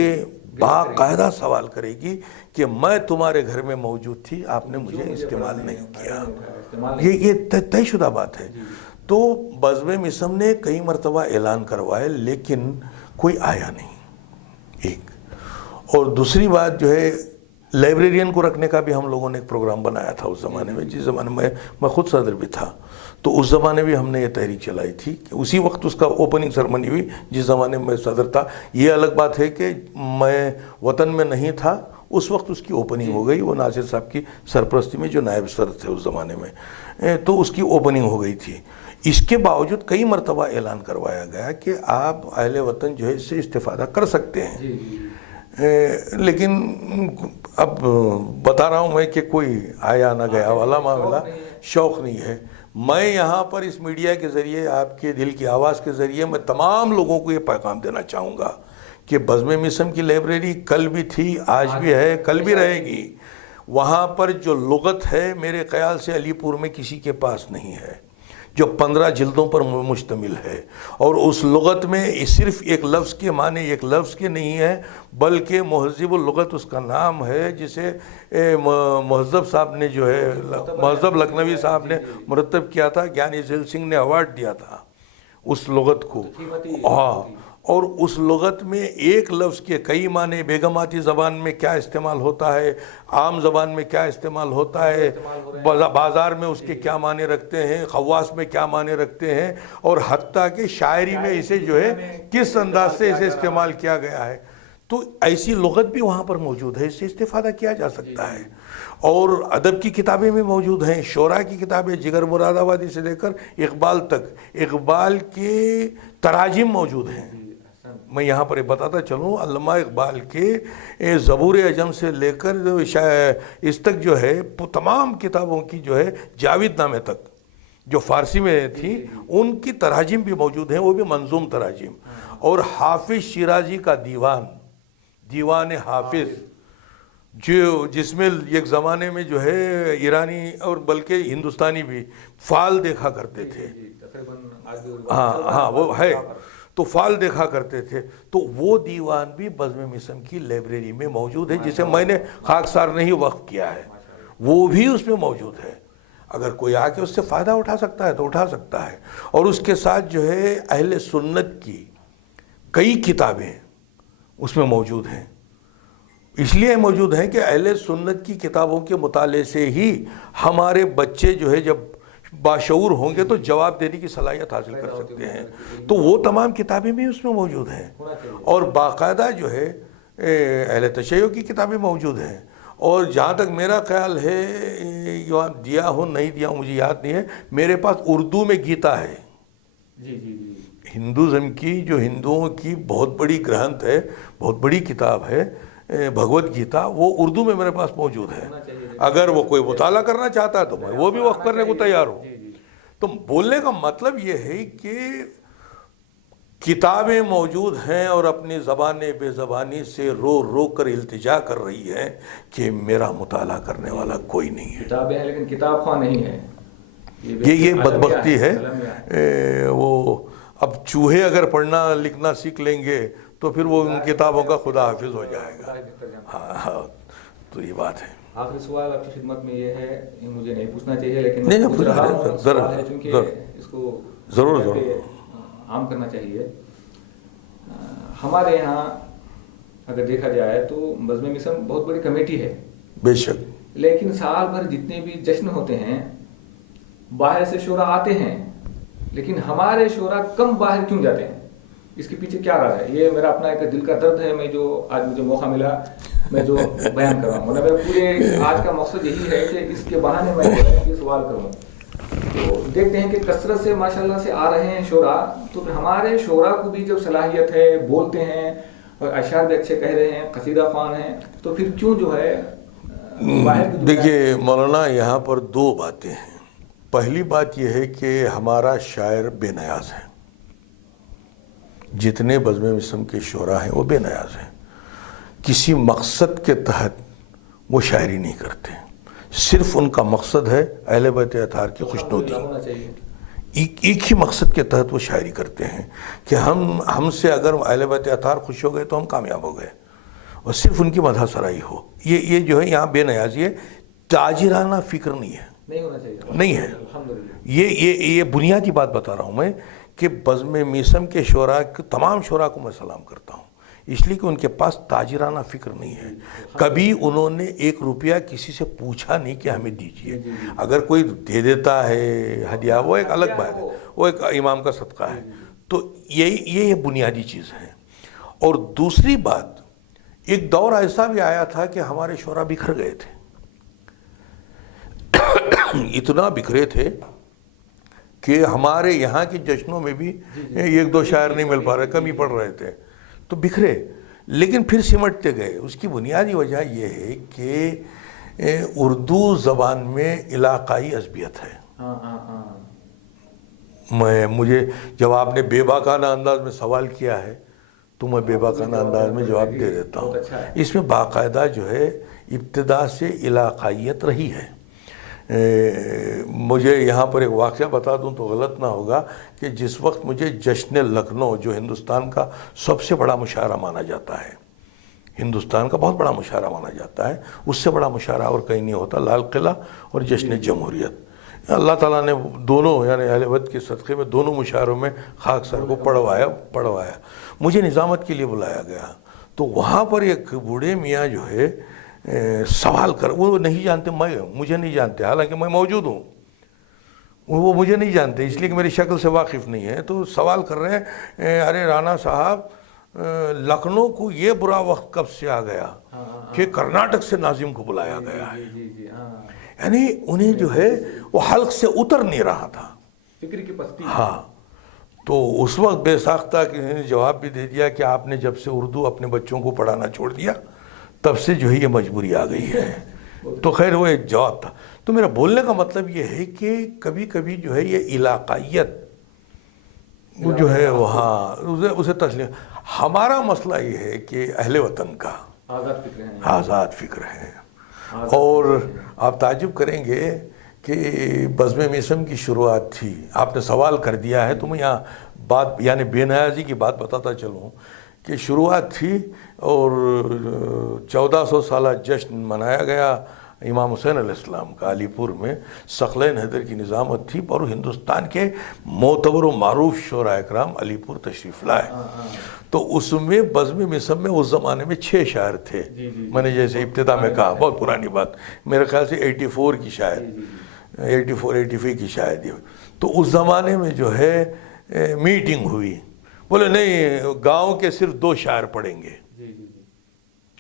باقاعدہ سوال کرے گی کہ میں تمہارے گھر میں موجود تھی، آپ نے مجھے استعمال نہیں کیا، یہ طے شدہ بات ہے۔ تو بزم مصم نے کئی مرتبہ اعلان کروائے لیکن کوئی آیا نہیں، ایک، اور دوسری بات جو ہے لائبریرین کو رکھنے کا بھی ہم لوگوں نے ایک پروگرام بنایا تھا اس زمانے میں، جس زمانے میں خود صدر بھی تھا، تو اس زمانے بھی ہم نے یہ تحریک چلائی تھی کہ اسی وقت اس کا اوپننگ سرمنی ہوئی جس زمانے میں صدر تھا۔ یہ الگ بات ہے کہ میں وطن میں نہیں تھا اس وقت، اس کی اوپننگ ہو گئی، وہ ناصر صاحب کی سرپرستی میں جو نائب صدر تھے اس زمانے میں، تو اس کی اوپننگ ہو گئی تھی۔ اس کے باوجود کئی مرتبہ اعلان کروایا گیا کہ آپ اہل وطن جو ہے اس سے استفادہ کر سکتے ہیں، لیکن اب بتا رہا ہوں میں کہ کوئی آیا نہ گیا والا معاملہ، شوق نہیں ہے۔ میں یہاں پر اس میڈیا کے ذریعے، آپ کے دل کی آواز کے ذریعے، میں تمام لوگوں کو یہ پیغام دینا چاہوں گا کہ بزم مصم کی لائبریری کل بھی تھی، آج بھی ہے، کل بھی رہے گی۔ وہاں پر جو لغت ہے میرے خیال سے علی پور میں کسی کے پاس نہیں ہے، جو 15 جلدوں پر مشتمل ہے، اور اس لغت میں صرف ایک لفظ کے معنی ایک لفظ کے نہیں ہے، بلکہ مہذب اللغت اس کا نام ہے، جسے مہذب صاحب نے جو ہے، مہذب لکھنوی صاحب نے مرتب کیا تھا، گیانی ذیل سنگھ نے ایوارڈ دیا تھا اس لغت کو۔ اور اس لغت میں ایک لفظ کے کئی معنی، بیگماتی زبان میں کیا استعمال ہوتا ہے، عام زبان میں کیا استعمال ہوتا ہے، بازار میں اس کے کیا معنی رکھتے ہیں، خواص میں کیا معنی رکھتے ہیں، اور حتیٰ کہ شاعری میں اسے جو ہے کس انداز سے اسے استعمال کیا گیا ہے، تو ایسی لغت بھی وہاں پر موجود ہے، اس سے استفادہ کیا جا سکتا ہے۔ اور ادب کی کتابیں بھی موجود ہیں، شعراء کی کتابیں، جگر مراد آبادی سے لے کر اقبال تک، اقبال کے تراجم موجود ہیں۔ میں یہاں پر بتاتا چلوں، علامہ اقبال کے زبور عجم سے لے کر اس تک جو ہے تمام کتابوں کی جو ہے جاوید نامے تک جو فارسی میں تھی ان کی تراجم بھی موجود ہیں، وہ بھی منظوم تراجم. اور حافظ شیرازی کا دیوان حافظ، جس میں ایک زمانے میں جو ہے ایرانی اور بلکہ ہندوستانی بھی فال دیکھا کرتے تھے. ہاں وہ ہے، تو فال دیکھا کرتے تھے. تو وہ دیوان بھی بزم مسم کی لائبریری میں موجود ہے، جسے میں نے خاکسار نہیں وقف کیا ہے، وہ بھی اس میں موجود ہے. اگر کوئی آ کے اس سے فائدہ اٹھا سکتا ہے تو اٹھا سکتا ہے. اور اس کے ساتھ جو ہے اہل سنت کی کئی کتابیں اس میں موجود ہیں. اس لیے موجود ہیں کہ اہل سنت کی کتابوں کے مطالعے سے ہی ہمارے بچے جو ہے جب باشعور ہوں گے تو جواب دینے کی صلاحیت حاصل کر سکتے ہیں. تو وہ تمام کتابیں بھی اس میں موجود ہیں. اور باقاعدہ جو ہے اہل تشیع کی کتابیں موجود ہیں. اور جہاں تک میرا خیال ہے، دیا ہوں نہیں دیا ہوں مجھے یاد نہیں ہے، میرے پاس اردو میں گیتا ہے. ہندوازم کی جو ہندوؤں کی بہت بڑی گرنتھ ہے، بہت بڑی کتاب ہے بھگوت گیتا، وہ اردو میں میرے پاس موجود ہے. اگر وہ کوئی مطالعہ کرنا چاہتا ہے تو میں وہ بھی وقف کرنے کو تیار ہوں. تو بولنے کا مطلب یہ ہے کہ کتابیں موجود ہیں اور اپنی زبان بے زبانی سے رو رو کر التجا کر رہی ہے کہ میرا مطالعہ کرنے والا کوئی نہیں ہے. کتابیں ہیں لیکن کتاب خواہ نہیں ہے. یہ بدبختی ہے. وہ اب چوہے اگر پڑھنا لکھنا سیکھ لیں گے تو پھر وہ ان کتابوں کا خدا حافظ ہو جائے گا. ہاں تو یہ بات ہے. آخری سوال آپ کی خدمت میں یہ ہے، مجھے نہیں پوچھنا چاہیے لیکن پوچھ رہا ہوں، سوال ہے چونکہ اس کو ضرور عام کرنا چاہیے. ہمارے یہاں اگر دیکھا جائے تو بزم مسم بہت بڑی کمیٹی ہے بے شک، لیکن سال بھر جتنے بھی جشن ہوتے ہیں باہر سے شعراء آتے ہیں، لیکن ہمارے شعراء کم باہر کیوں جاتے ہیں؟ اس کے پیچھے کیا راز ہے؟ یہ میرا اپنا ایک دل کا درد ہے، میں جو آج مجھے موقع ملا میں جو بیان کر رہا ہوں. میرا پورے آج کا مقصد یہی ہے کہ اس کے بہانے میں یہ سوال کروں. تو دیکھتے ہیں کہ کثرت سے ماشاءاللہ سے آ رہے ہیں شعراء، تو پھر ہمارے شعراء کو بھی جب صلاحیت ہے، بولتے ہیں اور اشعار بھی اچھے کہہ رہے ہیں، قصیدہ خوان ہیں، تو پھر کیوں جو ہے باہر کی؟ دیکھیے مولانا، یہاں پر دو باتیں ہیں. پہلی بات یہ ہے کہ ہمارا شاعر بے نیاز ہے. جتنے بزم مسم کے شعراء ہیں وہ بے نیاز ہیں. کسی مقصد کے تحت وہ شاعری نہیں کرتے. صرف ان کا مقصد ہے اہل بیت اطہار کی خوشنودی. ایک ہی مقصد کے تحت وہ شاعری کرتے ہیں کہ ہم سے اگر اہل بیت اطہار خوش ہو گئے تو ہم کامیاب ہو گئے، اور صرف ان کی مدح سرائی ہو. یہ جو ہے یہاں بے نیازی ہے. تاجرانہ فکر نہیں ہے، نہیں ہے. یہ بنیادی بات بتا رہا ہوں میں کہ بزم میسم کے شعراء، تمام شعراء کو میں سلام کرتا ہوں، اس لیے کہ ان کے پاس تاجرانہ فکر نہیں ہے. کبھی انہوں نے 1 روپیہ کسی سے پوچھا نہیں کہ ہمیں دیجئے. اگر کوئی دے دیتا ہے ہدیہ وہ ایک الگ بات ہے، وہ ایک امام کا صدقہ ہے. تو یہ بنیادی چیز ہے. اور دوسری بات، ایک دور ایسا بھی آیا تھا کہ ہمارے شعراء بکھر گئے تھے، اتنا بکھرے تھے کہ ہمارے یہاں کی جشنوں میں بھی 1-2 شاعر نہیں مل پا رہے، کمی پڑ رہے تھے. تو بکھرے لیکن پھر سمٹتے گئے. اس کی بنیادی وجہ یہ ہے کہ اردو زبان میں علاقائی عصبیت ہے. مجھے جب آپ نے بے باکانہ انداز میں سوال کیا ہے تو میں بے باکانہ انداز میں جواب دے دیتا ہوں. اس میں باقاعدہ جو ہے ابتدا سے علاقائیت رہی ہے. مجھے یہاں پر ایک واقعہ بتا دوں تو غلط نہ ہوگا کہ جس وقت مجھے جشن لکھنؤ، جو ہندوستان کا سب سے بڑا مشاعرہ مانا جاتا ہے، ہندوستان کا بہت بڑا مشاعرہ مانا جاتا ہے، اس سے بڑا مشاعرہ اور کہیں نہیں ہوتا، لال قلعہ اور جشن جمہوریت. اللہ تعالیٰ نے دونوں یعنی اہل بیت کے صدقے میں دونوں مشاعروں میں خاکسار کو پڑھوایا. مجھے نظامت کے لیے بلایا گیا تو وہاں پر ایک بوڑھے میاں جو ہے سوال کر، وہ نہیں جانتے، مجھے نہیں جانتے، حالانکہ میں موجود ہوں، وہ مجھے نہیں جانتے اس لیے کہ میری شکل سے واقف نہیں ہے. تو سوال کر رہے ہیں، ارے رانا صاحب، لکھنؤ کو یہ برا وقت کب سے آ گیا کہ کرناٹک سے ناظم کو بلایا گیا ہے. یعنی انہیں جو ہے وہ حلق سے اتر نہیں رہا تھا، فکر کی پستی. ہاں. تو اس وقت بے ساختہ کسی نے جواب بھی دے دیا کہ آپ نے جب سے اردو اپنے بچوں کو پڑھانا چھوڑ دیا تب سے جو ہے یہ مجبوری آ گئی ہے. تو خیر وہ ایک جواب تھا. تو میرا بولنے کا مطلب یہ ہے کہ کبھی کبھی جو ہے یہ علاقائیت وہ جو ہے وہاں اسے تسلیم. ہمارا مسئلہ یہ ہے کہ اہل وطن کا آزاد فکر ہے. اور آپ تعجب کریں گے کہ بزم میثم کی شروعات تھی. آپ نے سوال کر دیا ہے تو میں یہاں بات یعنی بے نیازی کی بات بتاتا چلوں کہ شروعات تھی اور 1400 سالہ جشن منایا گیا امام حسین علیہ السلام کا علی پور میں. ثقلین حیدر کی نظامت تھی اور ہندوستان کے معتبر و معروف شعراء اکرام علی پور تشریف لائے. تو اس میں بزم میثم میں اس زمانے میں 6 شاعر تھے. میں نے جیسے ابتدا میں کہا بہت پرانی بات میرے خیال سے 84 کی شاید 84-85 کی شاید. تو اس زمانے میں جو ہے میٹنگ ہوئی. بولے نہیں گاؤں کے صرف 2 شاعر پڑھیں گے.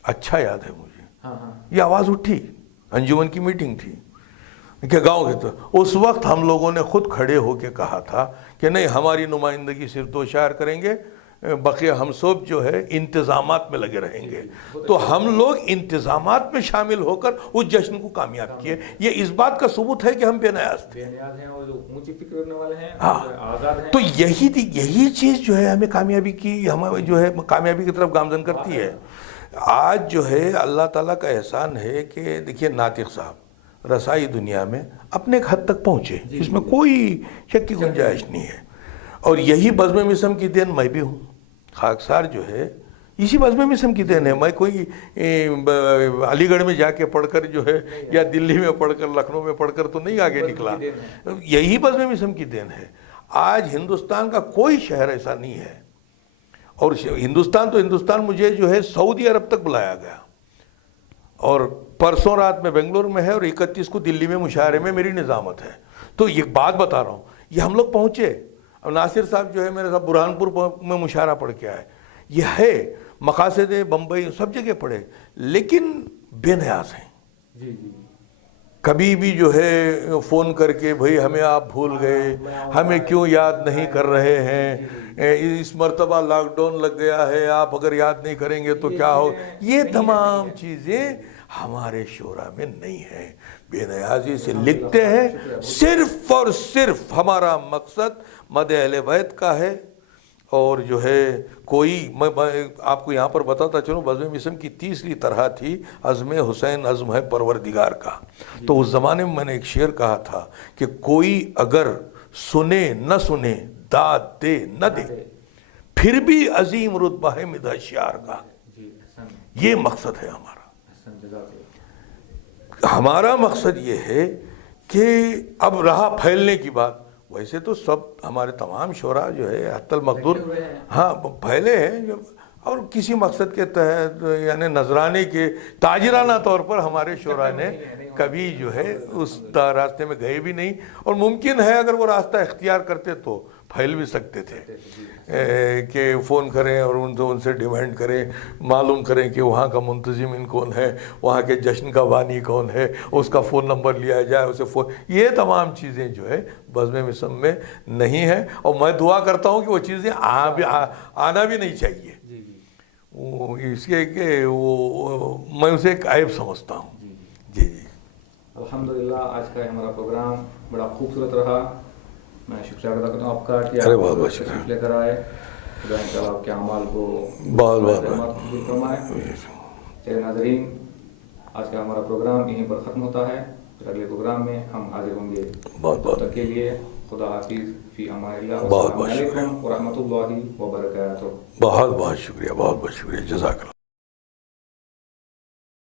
اچھا یاد ہے مجھے یہ آواز اٹھی. انجمن کی میٹنگ تھی کہ گاؤں کے تو اس وقت ہم لوگوں نے خود کھڑے ہو کے کہا تھا کہ نہیں ہماری نمائندگی صرف 2 شاعر کریں گے بقیہ ہم سب جو ہے انتظامات میں لگے رہیں گے. تو ہم لوگ انتظامات میں شامل ہو کر اس جشن کو کامیاب کیے. یہ اس بات کا ثبوت ہے کہ ہم بے نیاز تھے. تو یہی چیز جو ہے ہمیں کامیابی کی ہمیں جو ہے کامیابی کی طرف گامزن کرتی ہے. آج جو ہے اللہ تعالیٰ کا احسان ہے کہ دیکھیے ناطق صاحب رسائی دنیا میں اپنے ایک حد تک پہنچے. اس میں کوئی شک کی گنجائش نہیں ہے. اور یہی بزم میثم کی دین میں بھی ہوں. خاکسار جو ہے اسی بزم میثم کی دین ہے. میں کوئی علی گڑھ میں جا کے پڑھ کر جو ہے یا دلی میں پڑھ کر لکھنؤ میں پڑھ کر تو نہیں آگے نکلا. یہی بزم میثم کی دین ہے. آج ہندوستان کا کوئی شہر ایسا نہیں ہے. اور ہندوستان مجھے جو ہے سعودی عرب تک بلایا گیا اور پرسوں رات میں بنگلور میں ہے اور 31 کو دلی میں مشاعرے میں میری نظامت ہے. تو یہ بات بتا رہا ہوں یہ ہم لوگ پہنچے. اب ناصر صاحب جو ہے میرے ساتھ برہانپور میں مشاعرہ پڑھ کے آئے. یہ ہے مقاصد بمبئی سب جگہ پڑھے لیکن بے نیاز ہیں. کبھی بھی جو ہے فون کر کے بھئی ہمیں آپ بھول گئے ہمیں کیوں یاد نہیں کر رہے ہیں. اس مرتبہ لاک ڈاؤن لگ گیا ہے آپ اگر یاد نہیں کریں گے تو کیا ہو. یہ تمام چیزیں ہمارے شعراء میں نہیں ہیں. بے نیازی سے لکھتے ہیں. صرف اور صرف ہمارا مقصد مدح اہل بیت کا ہے. اور جو ہے کوئی میں آپ کو یہاں پر بتاتا چلوں بزم میثم کی تیسری طرح تھی عزم حسین عزم ہے پروردگار کا. تو اس زمانے میں نے ایک شعر کہا تھا کہ کوئی اگر سنے نہ سنے داد دے نہ دے پھر بھی عظیم رتبہ ہے مدح شعر کا. یہ مقصد ہے ہمارا. ہمارا مقصد یہ ہے کہ اب رہا پھیلنے کی بات. ویسے تو سب ہمارے تمام شعراء جو ہے حتی المقدور ہاں پھیلے ہیں اور کسی مقصد کے تحت یعنی نذرانے کے تاجرانہ طور پر ہمارے شعراء نے کبھی جو ہے اس راستے میں گئے بھی نہیں. اور ممکن ہے اگر وہ راستہ اختیار کرتے تو پھیل بھی سکتے تھے کہ فون کریں اور ان سے ڈیمانڈ کریں معلوم کریں کہ وہاں کا منتظم کون ہے وہاں کے جشن کا بانی کون ہے اس کا فون نمبر لیا جائے اسے فون. یہ تمام چیزیں جو ہے بزم میثم میں نہیں ہیں. اور میں دعا کرتا ہوں کہ وہ چیزیں آنا بھی نہیں چاہیے. اس کے کہ وہ میں اسے ایک عیب سمجھتا ہوں. جی الحمدللہ آج کا ہمارا پروگرام بڑا خوبصورت رہا. میں شکریہ ادا کرتا ہوں آپ کا کہ آپ تشریف لے کر آئے. خدا انشاءاللہ آپ کے اعمال کو بہت فرمائے. چلے ناظرین آج کا ہمارا پروگرام یہیں پر ختم ہوتا ہے. پھر اگلے پروگرام میں ہم حاضر ہوں گے. تب تک کے لیے خدا حافظ فی امان اللہ. السلام علیکم ورحمۃ اللہ وبرکاتہ. بہت بہت شکریہ جزاک اللہ.